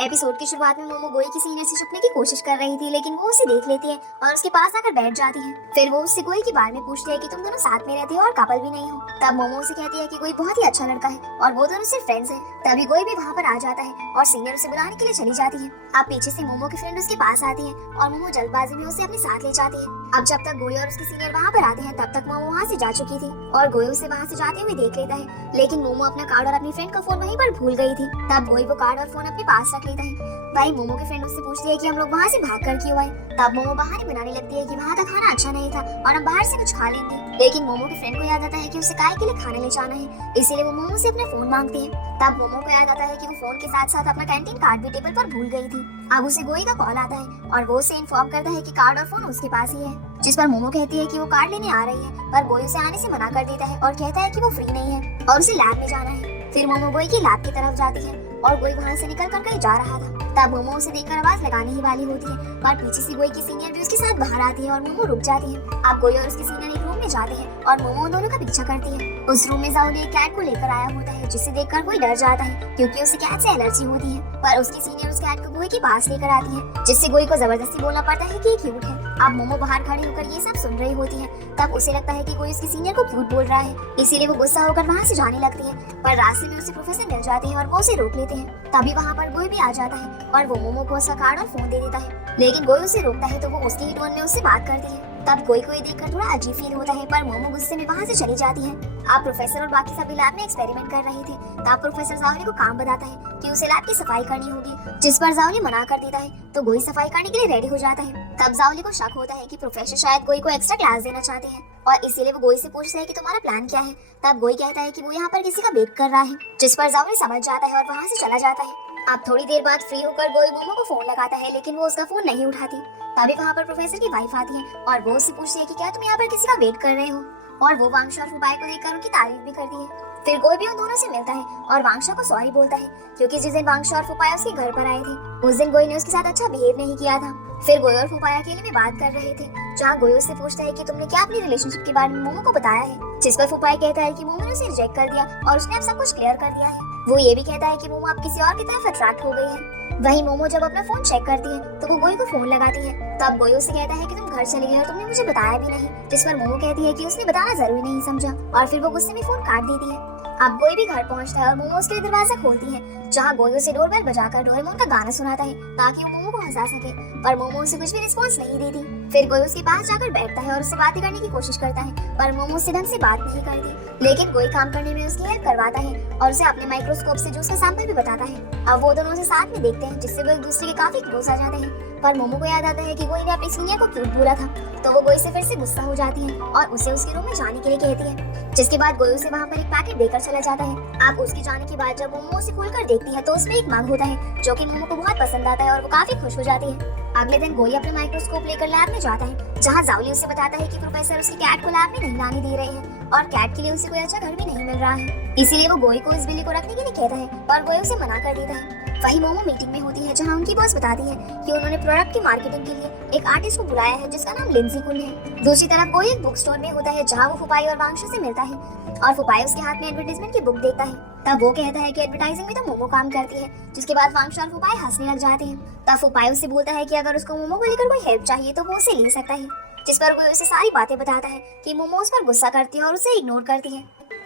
Episode की शुरुआत में मोमो गोई की सीनियर से छुपने की कोशिश कर रही थी, लेकिन वो उसे देख लेती है और उसके पास आकर बैठ जाती है। फिर वो उससे गोई के बारे में पूछती है कि तुम दोनों साथ में रहते हो और कपल भी नहीं हो। तब मोमो उसे कहती है कि गोई बहुत ही अच्छा लड़का है और वो दोनों सिर्फ फ्रेंड्स हैं। तभी गोई भी वहाँ पर आ जाता है और सीनियर उसे बुलाने के लिए चली जाती है। अब पीछे से मोमो की फ्रेंड उसके पास आती है और मोमो जल्दबाजी में उसे अपने साथ ले जाती है। अब जब तक गोई और उसके सीनियर वहाँ पर आते हैं तब तक मोमो वहाँ से जा चुकी थी और गोई उसे वहाँ से जाते हुए देख लेता है, लेकिन मोमो अपना कार्ड और अपनी फ्रेंड का फोन वहीं पर भूल गई थी। तब गोई वो कार्ड और फोन अपने पास रख लेता है। भाई मोमो की फ्रेंड उससे पूछती है कि हम लोग वहाँ से भाग कर क्यों आए। तब मोमो बहाने बनाने लगती है कि वहाँ का खाना अच्छा नहीं था और हम बाहर से कुछ खा लेंगे, लेकिन मोमो की फ्रेंड को याद आता है कि उसे काय के लिए खाने ले जाना है, इसीलिए वो मोमो से अपना फोन मांगती है। तब मोमो को याद आता है कि वो फोन के साथ साथ अपना कैंटीन कार्ड भी टेबल पर भूल गई थी। अब उसे गोई का कॉल आता है और वो उसे इन्फॉर्म करता है कि कार्ड और फोन उसके पास ही है, जिस पर मोमो कहती है कि वो कार्ड लेने आ रही है, पर गोई उसे आने से मना कर देता है और कहता है कि वो फ्री नहीं है और उसे लैब में जाना है। फिर मोमो गोई की लैब की तरफ जाती है और गोई वहाँ से निकल कर कहीं जा रहा था। तब मोमो उसे देखकर आवाज लगाने ही वाली होती है, पर पीछे से गोई की सीनियर भी उसके साथ बाहर आती है और मोमो रुक जाती है। अब गोई और उसके सीनियर एक रूम में जाते हैं और मोमो दोनों का पीछा करती है। उस रूम में जाओली एक कैट को लेकर आया होता है, जिसे देखकर कोई डर जाता है क्योंकि उसे कैट से एलर्जी होती है, पर उसकी सीनियर उस कैट को गोई के पास लेकर आती है, जिससे गोई को जबरदस्ती बोलना पड़ता है कि ये क्यूट है। अब मोमो बाहर खड़ी होकर ये सब सुन रही होती है। तब उसे लगता है कि कोई उसके सीनियर को क्यूट बोल रहा है, इसीलिए वो गुस्सा होकर वहाँ से जाने लगती है, पर रास्ते में उसे प्रोफेसर मिल जाते हैं और वो उसे रोक लेते हैं। तभी वहाँ पर गोई भी आ जाता है और वो मोमो को उसका कार्ड और फोन दे देता है, लेकिन गोई उसे रोकता है तो वो उसकी ही टोन में उससे बात करती है। तब गोई को ये देखकर थोड़ा अजीब फील होता है, पर मोमो गुस्से में वहाँ से चली जाती है। अब प्रोफेसर और बाकी सभी लैब में एक्सपेरिमेंट कर रहे थे। तब प्रोफेसर जाओली को काम बताता है कि उसे लैब की सफाई करनी होगी, जिस पर जाओली मना कर देता है, तो गोई सफाई करने के लिए रेडी हो जाता है। तब जाओली को शक होता है कि प्रोफेसर शायद गोई को एक्स्ट्रा क्लास देना चाहते हैं और इसीलिए वो गोई से पूछता है कि तुम्हारा प्लान क्या है। तब गोई कहता है कि वो यहाँ पर किसी का वेट कर रहा है, जिस पर जाओली समझ जाता है और वहाँ से चला जाता है। अब थोड़ी देर बाद फ्री होकर गोई मोमो को फोन लगाता है, लेकिन वो उसका फोन नहीं उठाती। तभी वहाँ पर प्रोफेसर की वाइफ आती है और वो उससे पूछती है कि क्या तुम यहाँ पर किसी का वेट कर रहे हो, और वो वांगशा और फुपाई को देखकर उनकी तारीफ भी करती है। फिर गोई भी उन दोनों से मिलता है और वांगशा को सॉरी बोलता है, क्योंकि जिस दिन वांगशा और फुपाई उसके घर पर आए थे उस दिन गोई ने उसके साथ अच्छा बिहेव नहीं किया था। फिर गोई और फुपाई अकेले में बात कर रहे थे, जहाँ गोई उससे पूछता है कि तुमने क्या अपनी रिलेशनशिप के बारे में मोमो को बताया है, जिस पर फुपाई कहता है कि मोमो ने उसे रिजेक्ट कर दिया और उसने अब सब कुछ क्लियर कर दिया है। वो ये भी कहता है कि मोमो अब किसी और की तरफ अट्रैक्ट हो गई है। वही मोमो जब अपना फोन चेक करती है तो वो गोई को फोन लगाती है। तब गोई उसे कहता है कि तुम घर चली गई और तुमने मुझे बताया भी नहीं, जिस पर मोमो कहती है कि उसने बताना जरूरी नहीं समझा, और फिर वो गुस्से में फोन काट देती है। अब गोई भी घर पहुंचता है और मोमो उसके लिए दरवाजा खोलती है, जहाँ गोई उसे डोरबेल बजाकर डोरेमोन का गाना सुनाता है ताकि वो मोमो को हंसा सके, पर मोमो उसे कुछ भी रिस्पॉन्स नहीं देती। फिर गोई उसके पास जाकर बैठता है और उससे बातें करने की कोशिश करता है, पर मोमो उससे ढंग से बात नहीं करती, लेकिन गोई काम करने में उसकी हेल्प करवाता है और उसे अपने माइक्रोस्कोप से जो उसका सैंपल भी बताता है। अब वो दोनों उसे साथ में देखते हैं, जिससे वो एक दूसरे के काफी क्लोज आ जाते हैं। पर मोमो को याद आता है कि गोई ने अपने सीनियर को क्यूट बोला था, तो वो गोई से फिर से गुस्सा हो जाती है और उसे उसके रूम में जाने के लिए कहती है, जिसके बाद गोई उसे वहाँ पर एक पैकेट देकर चला जाता है। अब उसके जाने के बाद जब मोमो उसे खोलकर देखती है तो उसमें एक मग होता है, जो कि मोमो को बहुत पसंद आता है और वो काफी खुश हो जाती है। अगले दिन गोई अपना माइक्रोस्कोप लेकर लैब में जाता है, जहाँ जाओली उसे बताता है कि प्रोफेसर उसकी कैट को लैब में नहीं लाने दे रहे हैं और कैट के लिए उसे कोई अच्छा घर भी नहीं मिल रहा है, इसीलिए वो गोई को इस बिल्ली को रखने के लिए कहता है, पर गोई उसे मना कर देता है। वही मोमो मीटिंग में होती है, जहाँ उनकी बॉस बताती है कि उन्होंने प्रोडक्ट की मार्केटिंग के लिए एक आर्टिस्ट को बुलाया है, जिसका नाम लिंजी कुन है। दूसरी तरफ गोई एक बुक स्टोर में होता है, जहाँ वो फुपाई और वांगशु से मिलता है और फुपाई उसके हाथ में एडवर्टाइजमेंट की बुक देखता है। तब वो कहता है कि एडवर्टाइजिंग में तो मोमो काम करती है, जिसके बाद वांगशु और फुपाई हंसने लग जाते हैं। तब फुपाई उससे बोलता है कि अगर उसको मोमो को लेकर कोई हेल्प चाहिए तो वो उसे ले सकता है, जिस पर वो उसे सारी बातें बताता है कि मोमो उस पर गुस्सा करती है और उसे इग्नोर करती है।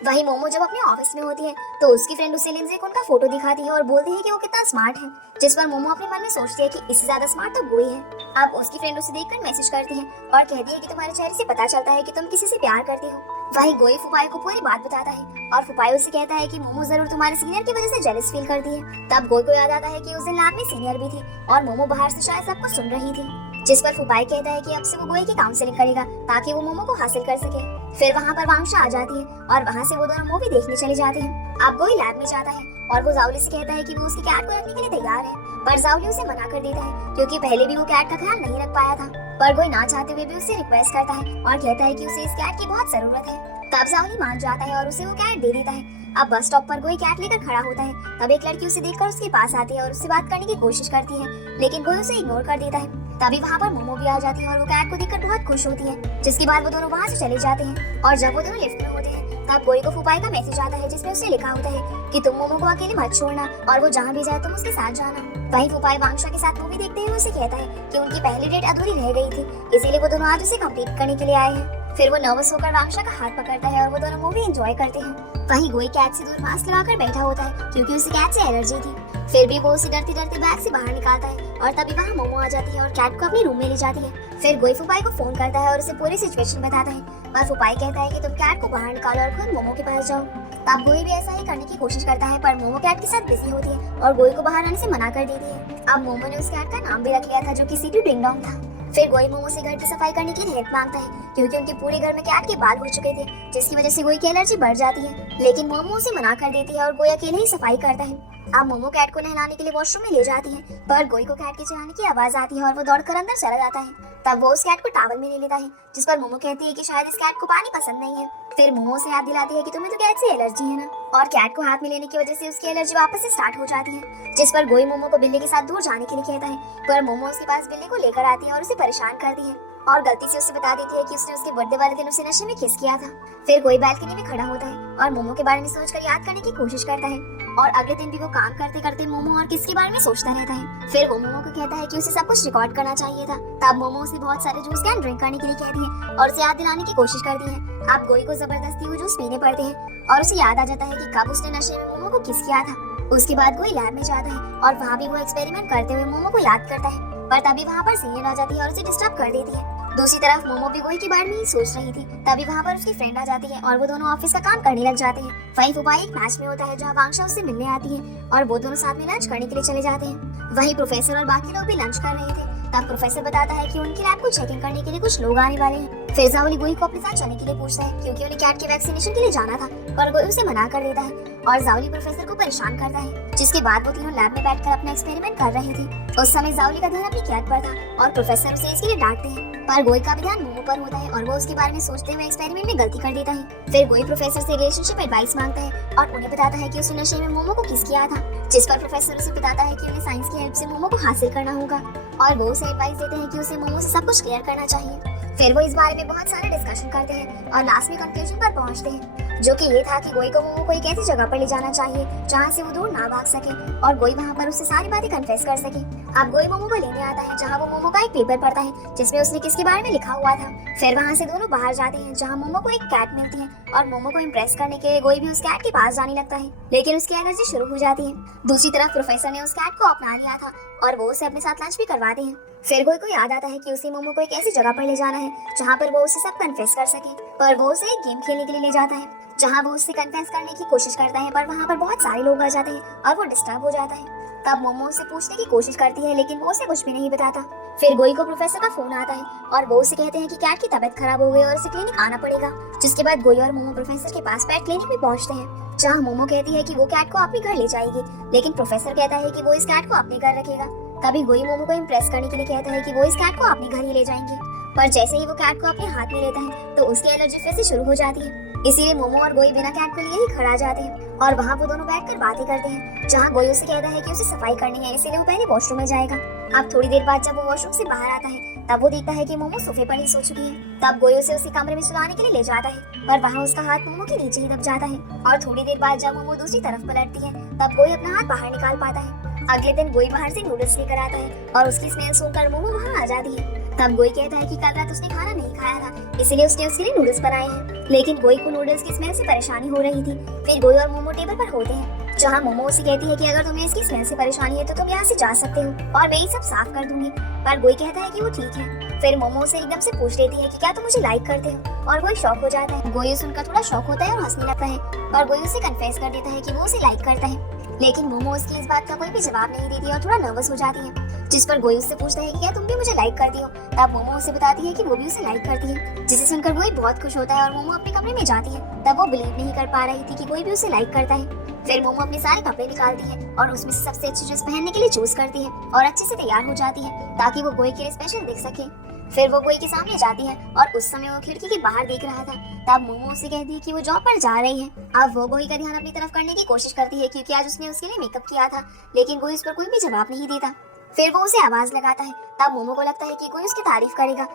वही मोमो जब अपने ऑफिस में होती है तो उसकी फ्रेंड उसे लिंजी कुन का फोटो दिखाती है और बोलती है कि वो कितना स्मार्ट है, जिस पर मोमो अपने मन में सोचती है कि इससे ज्यादा स्मार्ट तो गोई है। अब उसकी फ्रेंड उसे देखकर मैसेज करती है और कहती है कि तुम्हारे चेहरे से पता चलता है कि तुम किसी से प्यार करती हो। वही गोई फुपाई को पूरी बात बताता है और फुपाई उसे कहता है कि मोमो जरूर तुम्हारे सीनियर की वजह से जेलस फील करती है। तब गोई को याद आता है कि उस दिन लैब में सीनियर भी थी और मोमो बाहर से शायद सब कुछ सुन रही थी, जिस पर फुपाई कहता है कि अब से वो गोई की काउंसलिंग करेगा ताकि वो मोमो को हासिल कर सके। फिर वहाँ पर वांगशा आ जाती है और वहाँ से वो दोनों मूवी देखने चले जाते हैं। अब गोई लैब में जाता है और वो जाओली से कहता है कि वो उसकी कैट को रखने के लिए तैयार है, पर जाओली उसे मना कर देता है, क्योंकि पहले भी वो कैट का ख्याल नहीं रख पाया था। पर गोई ना चाहते हुए भी उससे रिक्वेस्ट करता है और कहता है कि उसे इस कैट की बहुत जरूरत है। तब जाओली मान जाता है और उसे वो कैट दे देता है। अब बस स्टॉप पर गोई कैट लेकर खड़ा होता है, तब एक लड़की उसे देखकर उसके पास आती है और उससे बात करने की कोशिश करती है, लेकिन गोई उसे इग्नोर कर देता है। तभी वहाँ पर मोमो भी आ जाती है और वो कैट को देखकर बहुत खुश होती है, जिसके बाद वो दोनों वहाँ से चले जाते हैं। और जब वो दोनों लिफ्ट में होते हैं तब गोई को फुपाई का मैसेज आता है जिसमें उसने लिखा होता है कि तुम मोमो को अकेले मत छोड़ना और वो जहाँ भी जाए तुम उसके साथ जाना। वहीं फुपाई वांगशा के साथ मूवी देखते हुए उसे कहता है कि उनकी पहली डेट अधूरी रह गई थी, इसीलिए वो दोनों आज उसे कंप्लीट करने के लिए आए हैं। फिर वो नर्वस होकर वांगशा का हाथ पकड़ता है और वो दोनों मूवी एंजॉय करते हैं। वहीं गोई कैट से दूर मास्क लगाकर बैठा होता है क्योंकि उसे कैट से एलर्जी थी। फिर भी वो उसे डरते डरते बैग से बाहर निकालता है और तभी वहाँ मोमो आ जाती है और कैट को अपने रूम में ले जाती है। फिर गोई फुपाई को फोन करता है और उसे पूरी सिचुएशन बताता है और फुपाई कहता है कि तुम कैट को बाहर निकालो और खुद मोमो के पास जाओ। अब गोई भी ऐसा ही करने की कोशिश करता है पर मोमो कैट के साथ बिजी होती है और गोई को बाहर आने से मना कर देती है। अब मोमो ने उस कैट का नाम भी रख लिया था जो कि सीटू डिंग डोंग था। फिर गोई मोमो से घर की सफाई करने की हेल्प मांगता है क्योंकि उनके पूरे घर में कैट के बाल हो चुके थे जिसकी वजह से गोई की एलर्जी बढ़ जाती है, लेकिन मोमो उसे मना कर देती है और गोई अकेले ही सफाई करता है। अब मोमो कैट को नहलाने के लिए वॉशरूम में ले जाती है पर गोई को कैट के चिल्लाने की आवाज आती है और वो दौड़कर अंदर चला जाता है। तब वो उस कैट को टॉवल में ले लेता है जिस पर मोमो कहती है कि शायद इस कैट को पानी पसंद नहीं है। फिर मोमो से याद दिलाती है कि तुम्हें तो कैट से एलर्जी है ना, और कैट को हाथ में लेने की वजह से उसकी एलर्जी वापस से स्टार्ट हो जाती है, जिस पर गोई मोमो को बिल्ली के साथ दूर जाने के लिए कहता है पर मोमो उसके पास बिल्ली को लेकर आती है और उसे परेशान करती है और गलती से उसे बता देती है कि उसने उसके बर्थडे वाले दिन उसे नशे में किस किया था। फिर कोई बालकनी में खड़ा होता है और मोमो के बारे में सोचकर याद करने की कोशिश करता है और अगले दिन भी वो काम करते करते मोमो और किस के बारे में सोचता रहता है। फिर वो मोमो को कहता है कि उसे सब कुछ रिकॉर्ड करना चाहिए था। तब मोमो उसे बहुत सारे जूस कैन ड्रिंक करने के लिए कहती है और उसे याद दिलाने की कोशिश करती है। अब गोई को जबरदस्ती वो जूस पीने पड़ते हैं और उसे याद आ जाता है कि कब उसने नशे में मोमो को किस किया था। उसके बाद कोई लैब में जाता है और वहाँ भी वो एक्सपेरिमेंट करते हुए मोमो को याद करता है पर तभी वहाँ पर सीनियर आ जाती है और उसे डिस्टर्ब कर देती है। दूसरी तरफ मोमो भी गोई के बारे में ही सोच रही थी, तभी वहाँ पर उसकी फ्रेंड आ जाती है और वो दोनों ऑफिस का काम करने लग जाते हैं। वहीं फुपाई एक मैच में होता है जहाँ वांगशा उससे मिलने आती है और वो दोनों साथ में लंच करने के लिए चले जाते हैं। वहीं प्रोफेसर और बाकी लोग भी लंच कर रहे थे। तब प्रोफेसर बताता है कि उनकी लैब को चेकिंग करने के लिए कुछ लोग आने वाले हैं। फिर जाओली गोई को अपने साथ चलने के लिए पूछता है क्योंकि उन्हें कैट के वैक्सीनेशन के लिए जाना था पर गोई उसे मना कर देता है और जाओली प्रोफेसर को परेशान करता है, जिसके बाद वो तीनों लैब में बैठकर अपना एक्सपेरिमेंट कर रहे थे। उस समय जाओली का ध्यान अपनी कैट पर था और प्रोफेसर उसे इसके लिए डांटते हैं पर गोई का भी ध्यान मोमो पर होता है और वो उसके बारे में सोचते हुए एक्सपेरिमेंट में गलती कर देता है। फिर गोई प्रोफेसर से रिलेशनशिप एडवाइस मांगता है और उन्हें बताता है कि उसने नशे में मोमो को किस किया था, जिस पर प्रोफेसर उसे बताता है कि उन्हें साइंस की हेल्प से मोमो को हासिल करना होगा और वो उसे एडवाइस देते हैं कि उसे मोमो से सब कुछ क्लियर करना चाहिए। फिर वो इस बारे में बहुत सारे डिस्कशन करते हैं और लास्ट में कंक्लूजन पर पहुंचते हैं, जो कि ये था कि गोई को मोमो को एक ऐसी जगह पर ले जाना चाहिए जहाँ से वो दूर ना भाग सके और गोई वहाँ पर उससे सारी बातें कन्फेस कर सके। अब गोई मोमो को लेने आता है जहाँ वो मोमो का एक पेपर पढ़ता है जिसमें उसने किसके बारे में लिखा हुआ था। फिर वहाँ से दोनों बाहर जाते हैं जहाँ मोमो को एक कैट मिलती है और मोमो को इम्प्रेस करने के लिए गोई भी उस कैट के पास जाने लगता है, लेकिन उसकी एलर्जी शुरू हो जाती है। दूसरी तरफ प्रोफेसर ने उस कैट को अपना लिया था और वो उसे अपने साथ लंच भी करवाते हैं। फिर गोई को याद आता है कि उसे मोमो को एक ऐसी जगह पर ले जाना है जहाँ पर वो उसे सब कन्फेस कर सके, पर वो उसे एक गेम खेलने के लिए ले जाता है जहाँ वो उससे कन्फेस करने की कोशिश करता है पर वहाँ पर बहुत सारे लोग आ जाते हैं और वो डिस्टर्ब हो जाता है। तब मोमो उसे पूछने की कोशिश करती है लेकिन वो उसे कुछ भी नहीं बताता। फिर गोई को प्रोफेसर का फोन आता है और वो उसे कहते हैं कि कैट की तबीयत खराब हो गई और उसे क्लिनिक आना पड़ेगा, जिसके बाद गोई और मोमो प्रोफेसर के पास पेट क्लिनिक में पहुंचते हैं जहाँ मोमो कहती है कि वो कैट को अपने घर ले जाएगी, लेकिन प्रोफेसर कहता है कि वो इस कैट को अपने घर रखेगा। तभी गोई मोमो को इम्प्रेस करने के लिए कहता है कि वो इस कैट को अपने घर ही ले जाएंगे, पर जैसे ही वो कैट को अपने हाथ में लेता है तो उसकी एलर्जी फिर से शुरू हो जाती है। इसीलिए मोमो और गोई बिना कैट को लिए ही खड़ा जाते हैं और वहाँ वो दोनों बैठकर बातें करते हैं, जहाँ गोई उसे कहता है कि उसे सफाई करनी है, इसीलिए वो पहले वॉशरूम में जाएगा। अब थोड़ी देर बाद जब वो वॉशरूम से बाहर आता है तब वो देखता है कि मोमो सोफे पर ही सो चुकी है। तब गोई उसे उसी कमरे में सुलाने के लिए ले जाता है पर वहाँ उसका हाथ मोमो के नीचे ही दब जाता है और थोड़ी देर बाद जब मोमो दूसरी तरफ पलटती है तब गोई अपना हाथ बाहर निकाल पाता है। अगले दिन गोई बाहर से नूडल्स लेकर आता है और उसकी स्मेल सुनकर मोमो वहाँ आ जाती है। तब गोई कहता है कि कल रात उसने खाना नहीं खाया था इसलिए उसने उसके लिए नूडल्स बनाए हैं, लेकिन गोई को नूडल्स की स्मेल से परेशानी हो रही थी। फिर गोई और मोमो टेबल पर होते हैं जहाँ मोमो उसे कहती है कि अगर तुम्हें इसकी स्मेल से परेशानी है तो तुम यहाँ से जा सकते हो और मैं ये सब साफ कर दूंगी, पर गोई कहता है कि वो ठीक है। फिर मोमो उसे एकदम से पूछ लेती है कि क्या तुम मुझे लाइक करते हो और गोई शॉक हो जाता है। गोई सुनकर थोड़ा शॉक होता है और हंसने लगता है और गोई उसे कन्फेस कर देता है कि वो उसे लाइक करता है, लेकिन मोमो उसकी इस बात का कोई भी जवाब नहीं देती और थोड़ा नर्वस हो जाती है, जिस पर गोई उससे पूछता है कि क्या तुम भी मुझे लाइक करती हो। तब मोमो उसे बताती है कि वो भी उसे लाइक करती है, जिसे सुनकर गोई बहुत खुश होता है और मोमो अपने कमरे में जाती है। तब वो बिलीव नहीं कर पा रही थी कि गोई भी उसे लाइक करता है। फिर मोमो अपने सारे कपड़े निकालती है और उसमें से सबसे अच्छी ड्रेस पहनने के लिए चूज करती है और अच्छे से तैयार हो जाती है ताकि वो गोई के लिए स्पेशल दिख सके। फिर वो गोई के सामने जाती है और उस समय वो खिड़की के बाहर देख रहा था। तब मोमो उसे कहती है कि वो जॉब पर जा रही है। अब वो गोई का ध्यान अपनी तरफ करने की कोशिश करती है क्योंकि आज उसने उसके लिए मेकअप किया था, लेकिन गोई उस पर कोई भी जवाब नहीं देता। फिर वो उसे आवाज लगाता है। तब मोमो को लगता है कि कोई उसकी तारीफ करेगा।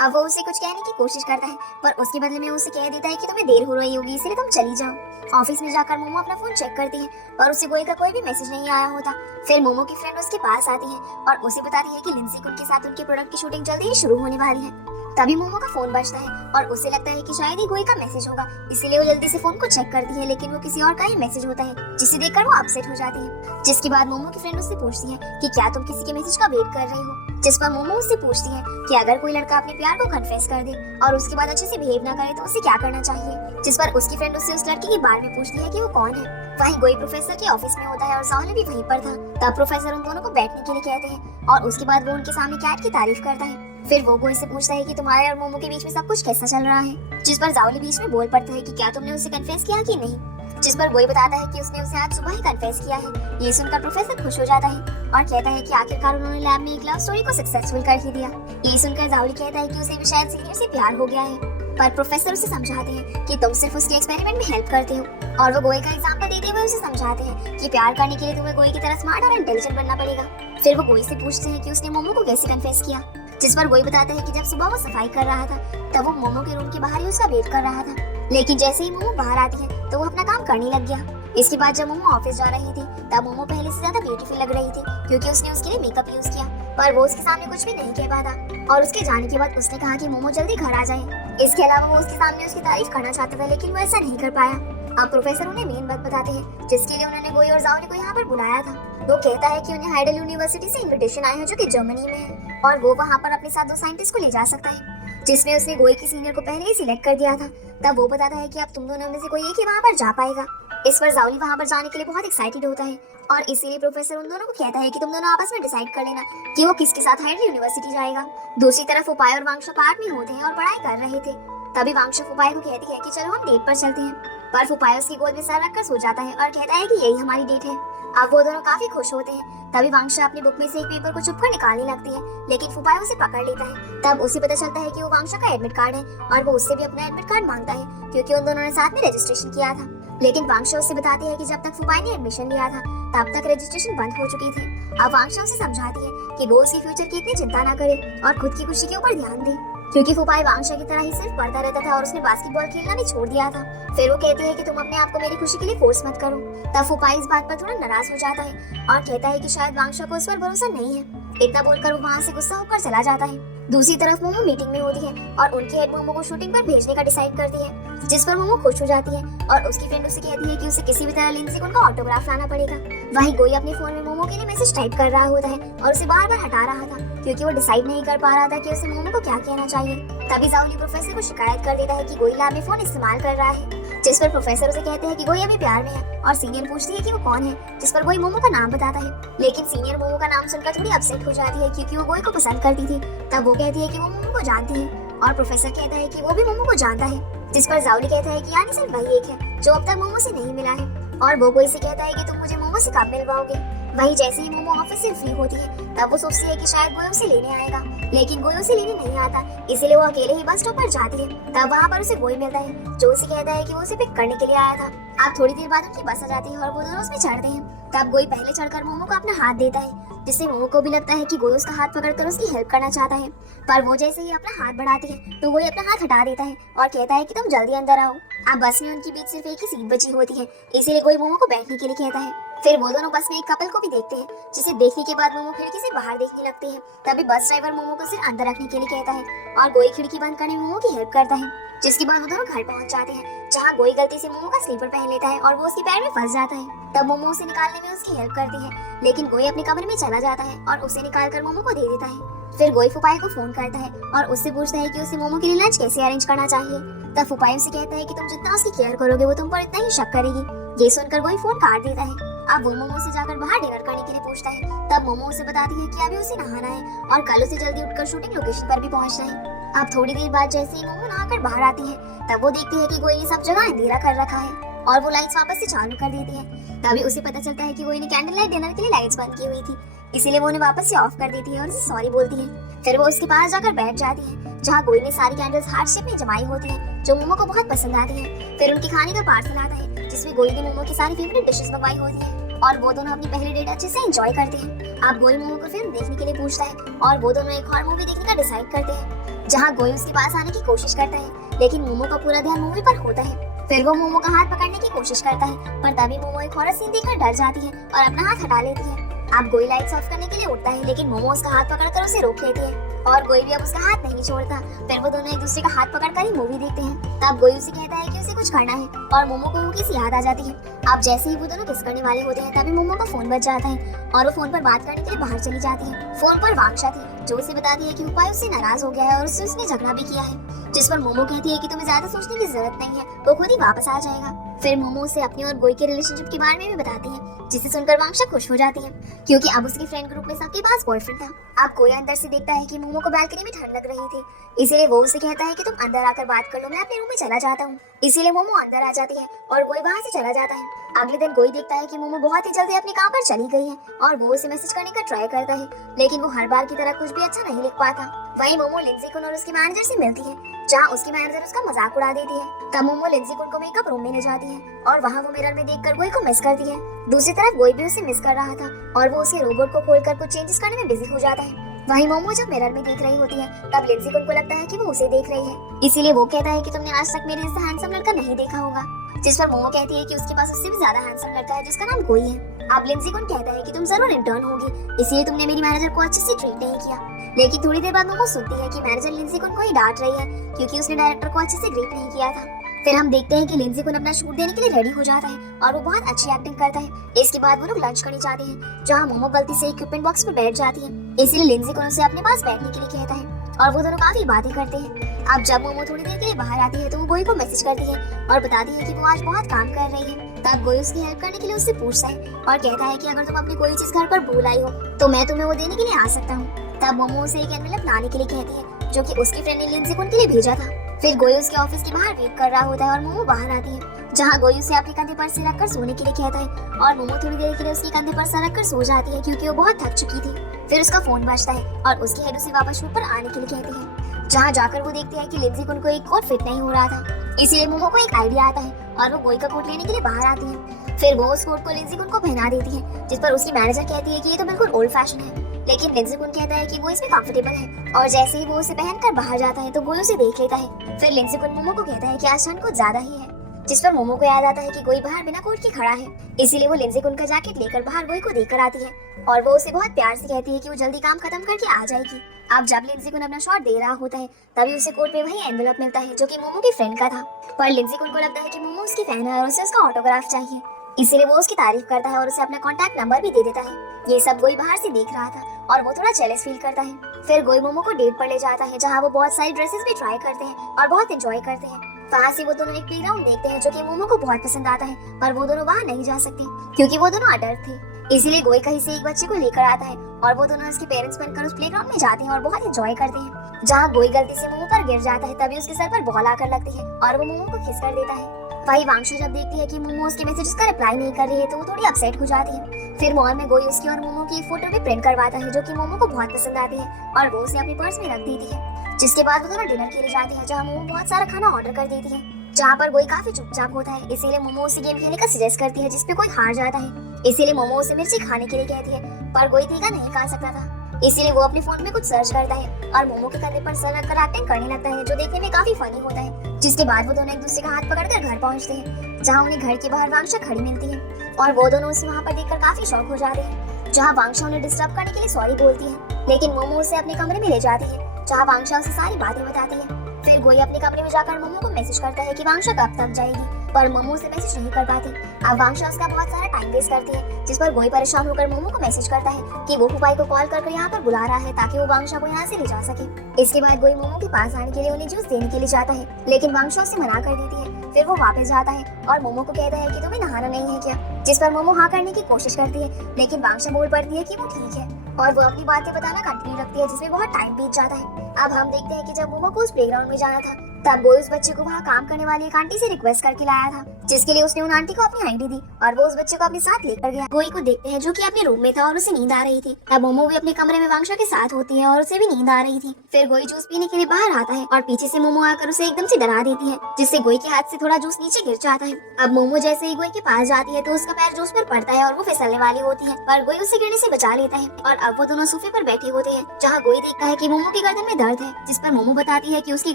अब वो उसे कुछ कहने की कोशिश करता है, पर उसके बदले में उसे कह देता है कि तुम्हें देर हो रही होगी, इसलिए तुम चली जाओ। ऑफिस में जाकर मोमो अपना फोन चेक करती है और उसे गोई का कोई भी मैसेज नहीं आया होता। फिर मोमो की फ्रेंड उसके पास आती है और उसे बताती है कि लिंसी कुन के साथ उनके प्रोडक्ट की शूटिंग जल्दी ही शुरू होने वाली है। तभी मोमो का फोन बजता है और उसे लगता है कि शायद ही गोई का मैसेज होगा, इसीलिए वो जल्दी से फोन को चेक करती है, लेकिन वो किसी और का ही मैसेज होता है, जिसे देखकर वो अपसेट हो जाती है। जिसके बाद मोमो की फ्रेंड उससे पूछती है कि क्या तुम किसी के मैसेज का वेट कर रही हो। जिस पर मोमो उससे पूछती है कि अगर कोई लड़का अपने प्यार को कन्फेस कर दे और उसके बाद अच्छे से बिहेव ना करे तो उसे क्या करना चाहिए। जिस पर उसकी फ्रेंड उससे उस लड़के के बारे में पूछती है कि वो कौन है। वहीं गोई प्रोफेसर के ऑफिस में होता है और साउली भी वहीं पर था। तब प्रोफेसर उन दोनों को बैठने के लिए कहते हैं और उसके बाद वो उनके सामने कैट की तारीफ करता है। फिर वो गोई से पूछता है कि तुम्हारे और मोमो के बीच में सब कुछ कैसा चल रहा है। जिस पर जाओली बीच में बोल पड़ता है कि क्या तुमने उसे कन्फेस किया कि नहीं। जिस पर गोई बताता है कि उसने उसे आज सुबह ही कन्फेस किया है। ये सुनकर प्रोफेसर खुश हो जाता है और कहता है कि आखिरकार उन्होंने लैब में एक लव स्टोरी को सक्सेसफुल कर ही दिया। ये सुनकर जाओली कहता है कि उसे भी शायद सीनियर से प्यार हो गया है, पर प्रोफेसर उसे समझाते हैं कि तुम सिर्फ उसके एक्सपेरिमेंट में हेल्प करते हो, और वो गोई का एग्जाम्पल देते हुए उसे समझाते हैं कि प्यार करने के लिए तुम्हें गोई की तरह स्मार्ट और इंटेलिजेंट बनना पड़ेगा। फिर वो गोई से पूछते हैं कि उसने मोमो को कैसे कन्फेस किया। जिस पर गोई बताता है कि जब सुबह वो सफाई कर रहा था तब वो मोमो के रूम के बाहर ही उसका वेट कर रहा था, लेकिन जैसे ही मोमो बाहर आती है तो वो अपना काम करने लग गया। इसके बाद जब मोमो ऑफिस जा रही थी तब मोमो पहले से ज्यादा ब्यूटीफुल लग रही थी, क्योंकि उसने उसके लिए मेकअप यूज किया, पर वो उसके सामने कुछ भी नहीं कह पाता और उसके जाने के बाद उसने कहा कि मोमो जल्दी घर आ जाए। इसके अलावा वो उसके सामने उसकी तारीफ करना चाहता था, लेकिन वो ऐसा नहीं कर पाया। अब प्रोफेसर उन्हें मेन बात बताते हैं जिसके लिए उन्होंने गोई और जाओली को यहाँ पर बुलाया था। वो कहता है कि उन्हें हाइडल यूनिवर्सिटी से इनविटेशन आया है जो कि जर्मनी में है, और वो वहाँ पर अपने साथ 2 साइंटिस्ट को ले जा सकता है, जिसमें उसने गोई की सीनियर को पहले ही सिलेक्ट कर दिया था। तब वो बताता है कि अब तुम दोनों में से कोई एक ही वहाँ पर जा पाएगा। इस पर जाओली वहाँ पर जाने के लिए बहुत एक्साइटेड होता है और इसीलिए प्रोफेसर उन दोनों को कहता है कि तुम दोनों आपस में डिसाइड कर लेना कि वो किसके साथ हाइडल यूनिवर्सिटी जाएगा। दूसरी तरफ उपाय और वांगशा पार्क में होते हैं और पढ़ाई कर रहे थे। तभी वांगशा उपाय को कहती है कि चलो हम डेट पर चलते हैं, पर फुपाया उसकी गोद में सर रखकर सो जाता है और कहता है कि यही हमारी डेट है। अब वो दोनों काफी खुश होते हैं। तभी वांगशा अपनी बुक में से एक पेपर को छुपकर निकालने लगती है, लेकिन फुपाया उसे पकड़ लेता है। तब उसे पता चलता है कि वो वांगशा का एडमिट कार्ड है और वो उससे भी अपना एडमिट कार्ड मांगता है, क्योंकि उन दोनों ने साथ में रजिस्ट्रेशन किया था। लेकिन वांगशा उससे बताती है कि जब तक फुपाया ने एडमिशन लिया था तब तक रजिस्ट्रेशन बंद हो चुकी थी। अब वांगशा उसे समझाती है कि वो उसके फ्यूचर की इतनी चिंता ना करे और खुद की खुशी के ऊपर ध्यान दे, क्योंकि फुपाई वांगशा की तरह ही सिर्फ पढ़ता रहता था और उसने बास्केटबॉल खेलना भी छोड़ दिया था। फिर वो कहती है कि तुम अपने आप को मेरी खुशी के लिए फोर्स मत करो। तब फुपाई इस बात पर थोड़ा नाराज हो जाता है और कहता है कि शायद वांगशा को उस पर भरोसा नहीं है। इतना बोलकर वो वहाँ से गुस्सा होकर चला जाता है। दूसरी तरफ मोमो मीटिंग में होती है और उनकी हेड मोमो को शूटिंग पर भेजने का डिसाइड करती है, जिस पर मोमो खुश हो जाती है और उसकी फ्रेंड उसे कहती है कि उसे किसी भी तरह लिंसी को उनका ऑटोग्राफ लाना पड़ेगा। वहीं गोई अपने फोन में मोमो के लिए मैसेज टाइप कर रहा होता है और उसे बार बार हटा रहा था, क्योंकि वो डिसाइड नहीं कर पा रहा था कि उसे मोमो को क्या कहना चाहिए। तभी जाओली प्रोफेसर को शिकायत कर देता है कि गोई लैब में फोन इस्तेमाल कर रहा है, जिस पर प्रोफेसर उसे कहते हैं कि गोई अभी प्यार में है और सीनियर पूछती है कि वो कौन है, जिस पर गोई मोमो का नाम बताता है। लेकिन सीनियर मोमो का नाम सुनकर थोड़ी अपसेट हो जाती है, क्योंकि वो गोई को पसंद करती थी। तब वो कहती है कि वो मोमो को जानती है और प्रोफेसर कहता है कि वो भी मोमो को जानता है, जिस पर जाओली कहता है कि यानी सिर्फ वही एक है जो अब तक मोमो से नहीं मिला है, और वो गोई से कहता है कि तुम मुझे मोमो से कब मिलवाओगे। वहीं जैसे ही मोमो ऑफिस से फ्री होती है तब वो सोचती है कि शायद गोई उसे लेने आएगा, लेकिन गोई उसे लेने नहीं आता, इसीलिए वो अकेले ही बस स्टॉप पर जाती है। तब वहाँ पर उसे गोई मिलता है जो उसे कहता है कि वो उसे पिक करने के लिए आया था। अब थोड़ी देर बाद उनकी बस आ जाती है और वो दोनों उसमें चढ़ते हैं। तब गोई पहले चढ़कर मोमो को अपना हाथ देता है, जिससे मोमो को भी लगता है कि गोई उसका हाथ पकड़कर उसकी हेल्प करना चाहता है, पर वो जैसे ही अपना हाथ बढ़ाती है तो गोई अपना हाथ हटा देता है और कहता है कि तुम जल्दी अंदर आओ। अब बस में उनके बीच सिर्फ एक ही सीट बची होती है, इसीलिए गोई मोमो को बैठने के लिए कहता है। फिर वो दोनों बस में एक कपल को भी देखते हैं, जिसे देखने के बाद मोमो खिड़की से बाहर देखने लगती है। तभी बस ड्राइवर मोमो को सिर्फ अंदर रखने के लिए कहता है और गोई खिड़की बंद करने में मोमो की हेल्प करता है, जिसके बाद वो दोनों घर पहुंच जाते हैं, जहाँ गोई गलती से मोमो का स्लीपर पहन लेता है और वो उसके पैर में फंस जाता है। तब मोमो उसे निकालने में उसकी हेल्प करती है, लेकिन गोई अपने कमरे में चला जाता है और उसे निकालकर मोमो को दे देता है। फिर गोई फुपाई को फोन करता है और उससे पूछता है कि उसे मोमो के लिए लंच कैसे अरेंज करना चाहिए। तब फुपाई उसे कहता है कि तुम जितना उसकी केयर करोगे वो तुम पर इतना ही शक करेगी। ये सुनकर गोई फोन काट देता है। अब वो मोमो से जाकर बाहर डिनर करने के लिए पूछता है। तब मोमो उसे बताती है कि अभी उसे नहाना है और कल उसे जल्दी उठकर शूटिंग लोकेशन पर भी पहुंचना है। अब थोड़ी देर बाद जैसे ही मोमो नहाकर बाहर आती है तब वो देखती है कि गोई ने सब जगह अंधेरा कर रखा है और वो लाइट्स वापस से चालू कर देती है। तभी उसे पता चलता है कि गोई ने कैंडल लाइट डिनर के लिए लाइट्स बंद की हुई थी, इसीलिए वो उन्हें वापस से ऑफ कर देती है और उसे सॉरी बोलती है। फिर वो उसके पास जाकर बैठ जाती है, जहाँ गोई ने सारी कैंडल्स हार्ट शेप में जमाई होती हैं, जो मोमो को बहुत पसंद आती है। फिर उनके खाने का पार्सल आता है, जिसमें गोई ने मोमो की सारी फेवरेट डिशेस मंगवाई होती है। और वो दोनों अपनी पहली डेट अच्छे से एंजॉय करते हैं। अब गोई मोमो को फिल्म देखने के लिए पूछता है और वो दोनों एक और मूवी देखने का डिसाइड करते हैं, जहाँ गोई उसके पास आने की कोशिश करता है, लेकिन मोमो का पूरा ध्यान मूवी पर होता है। फिर वो मोमो का हाथ पकड़ने की कोशिश करता है, पर तभी मोमो एक हॉरर सीन देखकर डर जाती है और अपना हाथ हटा लेती है। अब गोई लाइट्स ऑफ करने के लिए उठता है, लेकिन मोमो उसका हाथ पकड़कर उसे रोक लेती है और गोई भी अब उसका हाथ नहीं छोड़ता। फिर वो दोनों एक दूसरे का हाथ पकड़कर ही मूवी देखते हैं। तब गोई उसे कहता है कि उसे कुछ करना है और मोमो को वो किसी याद आ जाती है। अब जैसे ही वो दोनों किस करने वाले होते हैं, तभी मोमो का फोन बज जाता है और वो फोन पर बात करने के लिए बाहर चली जाती है। फोन पर वांगशा थी, जो उसे बताती है कि उपाय उससे नाराज हो गया है और उसने झगड़ा भी किया है, जिस पर मोमो कहती है कि तुम्हें ज्यादा सोचने की जरूरत नहीं है, वो खुद ही वापस आ जाएगा। फिर मोमो उसे अपने और गोई के रिलेशनशिप के बारे में भी बताती है, जिसे सुनकर वांगशा खुश हो जाती है, क्योंकि अब उसके फ्रेंड ग्रुप में सबके पास बॉयफ्रेंड था। अब गोई अंदर से देखता है कि मोमो को बालकनी में ठंड लग रही थी, इसीलिए वो उसे कहता है कि तुम अंदर आकर बात कर लो, मैं अपने रूम में चला जाता हूँ। इसीलिए मोमो अंदर आ जाती है और गोई वहाँ से चला जाता है। अगले दिन गोई देखता है कि मोमो बहुत ही जल्दी अपने काम पर चली गई है और वो उसे मैसेज करने का ट्राई करता है, लेकिन वो हर बार की तरह कुछ भी अच्छा नहीं लिख पाता। वहीं मोमो लिंजी कुन और उसके मैनेजर से मिलती है, जहाँ उसकी मैनेजर उसका मजाक उड़ा देती है। तब मोमो लिंजी कुन को मेकअप रूम में ले जाती है और वहाँ वो मिरर में देखकर गोई को मिस करती है। दूसरी तरफ गोई भी उसे मिस कर रहा था और वो उसके रोबोट को खोलकर कुछ चेंजेस करने में बिजी हो जाता है। वहीं मोमो जब मिरर में देख रही होती है, तब लिंजी कुन को लगता है कि वो उसे देख रही है, इसीलिए वो कहता है कि तुमने आज तक मेरे जैसा हैंडसम लड़का नहीं देखा होगा, जिस पर मोमो कहती है कि उसके पास उससे भी ज्यादा हैंडसम लड़का है जिसका नाम गोई है। अब लिंजी कुन कहता है कि तुम जरूर इंटर्न होगी, इसलिए तुमने मेरी मैनेजर को अच्छे से ट्रीट नहीं किया। लेकिन थोड़ी देर बाद मोमो सुनती है कि मैनेजर लिंजी कुन को ही डांट रही है, क्योंकि उसने डायरेक्टर को अच्छे से ग्रीट नहीं किया था। फिर हम देखते हैं कि लिंजी कुन अपना शूट देने के लिए रेडी हो जाता है और वो बहुत अच्छी एक्टिंग करता है। इसके बाद वो लोग लंच करने जाते हैं, जहाँ मोमो गलती से इक्विपमेंट बॉक्स पर बैठ जाती है, इसीलिए लिंजी कुन उसे अपने पास बैठने के लिए कहता है और वो दोनों काफी बातें करते हैं। अब जब मोमो थोड़ी देर के लिए बाहर आती है, तो वो गोई को मैसेज करती है और बताती है कि वो आज बहुत काम कर रही है। तब गोई उसकी हेल्प करने के लिए उससे पूछता है और कहता है कि अगर तुम अपनी कोई चीज घर पर भूल आई हो, तो मैं तुम्हें वो देने के लिए आ सकता हूँ। तब मोमो उसे एक एनवेलप लाने के लिए कहती है, जो कि उसकी फ्रेंड ने लिंजी कुन के लिए भेजा था। फिर गोई उसके ऑफिस के बाहर वेट कर रहा होता है और मोमो बाहर आती है, जहाँ गोई उसे अपने कंधे पर सिर रखकर सोने के लिए कहता है और मोमो थोड़ी देर के लिए उसके कंधे पर सर रखकर सो जाती है, क्योंकि वो बहुत थक चुकी थी। फिर उसका फोन बजता है और उसकी हेड उसे वापस शूट पर आने के लिए कहती है, जहाँ जाकर वो देखती है कि लिंजी कुन को एक कोट फिट नहीं हो रहा था, इसीलिए मोमो को एक आइडिया आता है और वो गोई का कोट लेने के लिए बाहर आती है। फिर वो उस कोट को लिंजी कुन को पहना देती है, जिस पर उसकी मैनेजर कहती है कि ये तो बिल्कुल ओल्ड फैशन है, लेकिन लिंजी कुन कहता है कि वो इसमें कंफर्टेबल है। और जैसे ही वो उसे पहनकर बाहर जाता है, तो गोई उसे देख लेता है। फिर लिंजी कुन मोमो को कहता है कि आज ठंड कुछ ज्यादा ही है, जिस पर मोमो को याद आता है कि गोई बाहर बिना कोट के खड़ा है, इसीलिए वो लिंजी कुन का जैकेट लेकर बाहर गोई को देकर आती है और वो उसे बहुत प्यार से कहती है कि वो जल्दी काम खत्म करके आ जाएगी। अब जब लिंजी कुन अपना शॉट दे रहा होता है, तभी उसे कोट पे वही एनवेलप मिलता है जो कि मोमो की फ्रेंड का था। पर लिंजी कुन को लगता है कि मोमो उसकी फैन है और उसे उसका ऑटोग्राफ चाहिए, इसीलिए वो उसकी तारीफ करता है और उसे अपना कॉन्टैक्ट नंबर भी दे देता है। ये सब गोई बाहर से देख रहा था और वो थोड़ा जेलस फील करता है। फिर गोई मोमो को डेट पर ले जाता है, जहाँ वो बहुत सारी ड्रेसेस भी ट्राई करते हैं और बहुत एंजॉय करते हैं। वहाँ से वो दोनों एक प्लेग्राउंड देखते हैं, जो कि मोमो को बहुत पसंद आता है, पर वो दोनों वहाँ नहीं जा सकते क्योंकि वो दोनों अडल्ट थे। इसीलिए गोई कहीं से एक बच्चे को लेकर आता है और वो दोनों उसके पेरेंट्स बनकर उस प्लेग्राउंड में जाते हैं और बहुत एंजॉय करते हैं। जहाँ गोई गलती से मोमो पर गिर जाता है, तभी उसके सर पर बॉल आकर लगती है और वो मोमो को किस कर देता है। वही वांगशा जब देखती है कि मोमो उसके मैसेजेस का रिप्लाई नहीं कर रही है, तो वो थोड़ी अपसेट हो जाती है। फिर मॉल में गोई उसकी और मोमो की एक फोटो भी प्रिंट करवाता है, जो कि मोमो को बहुत पसंद आती है और वो उसे अपने पर्स में रख देती है। जिसके बाद वो दोनों डिनर के लिए जाते हैं, जहाँ मोमो बहुत सारा खाना ऑर्डर कर देती है, जहाँ पर गोई काफी चुपचाप होता है। इसीलिए मोमो उसे गेम खेलने का सजेस्ट करती है, जिसपे कोई हार जाता है। इसीलिए मोमो उसे मिर्ची खाने के लिए कहती है, पर गोई तीखा नहीं खा सकता था, इसीलिए वो अपने फोन में कुछ सर्च करता है और मोमो के कंधे पर सर रखकर एक्टिंग करने लगता है, जो देखने में काफी फनी होता है। जिसके बाद वो दोनों एक दूसरे का हाथ पकड़कर घर पहुंचते हैं, जहाँ उन्हें घर के बाहर वांगशा खड़ी मिलती है और वो दोनों उसे वहाँ पर देखकर काफी शॉक हो जाते हैं। जहाँ वांगशा उन्हें डिस्टर्ब करने के लिए सॉरी बोलती है, लेकिन मोमो उसे अपने कमरे में ले जाती है, जहाँ वांगशा उसे सारी बातें बताती है। फिर गोई अपने कमरे में जाकर मोमो को मैसेज करता है कि वांगशा कब तक जाएगी, पर मोमो उसे मैसेज नहीं कर पाती। अब वांगशा उसका बहुत सारा टाइम वेस्ट करती है, जिस पर गोई परेशान होकर मोमो को मैसेज करता है कि वो फुफाई को कॉल करके यहाँ पर बुला रहा है, ताकि वो वांगशा को यहाँ से ले जा सके। इसके बाद गोई मोमो के पास आने के लिए उन्हें जूस देने के लिए जाता है, लेकिन वांगशा उसे मना कर देती है। फिर वो वापस जाता है और मोमो को कहता है कि तुम्हें नहाना नहीं है क्या, जिस पर मोमो हाँ करने की कोशिश करती है, लेकिन वांगशा बोल पड़ती है कि वो ठीक है और वो अपनी बातें बताना कंटिन्यू रखती है, जिसमें बहुत टाइम बीत जाता है। अब हम देखते हैं कि जब मोमो को उस प्लेग्राउंड में जाना था, तब गोई उस बच्चे को वहाँ काम करने वाली एक आंटी से रिक्वेस्ट करके लाया था, जिसके लिए उसने उन आंटी को अपनी आईडी दी और वो उस बच्चे को अपने साथ लेकर गया। गोई को देखते हैं जो कि अपने रूम में था और उसे नींद आ रही थी। तब मोमो भी अपने कमरे में वांगशा के साथ होती है और उसे भी नींद आ रही थी। फिर गोई जूस पीने के लिए बाहर आता है और पीछे से मोमो आकर उसे एकदम से डरा देती है, जिससे गोई के हाथ से थोड़ा जूस नीचे गिर जाता है। अब मोमो जैसे ही गोई के पास जाती है तो उसका पैर जूस पर पड़ता है और वो फिसलने वाली होती है, पर गोई उसे गिरने से बचा लेता है। और अब वो दोनों सोफे पर बैठे होते हैं, जहाँ गोई देखता है कि मोमो की गर्दन में दर्द है, जिस पर मोमो बताती है कि उसकी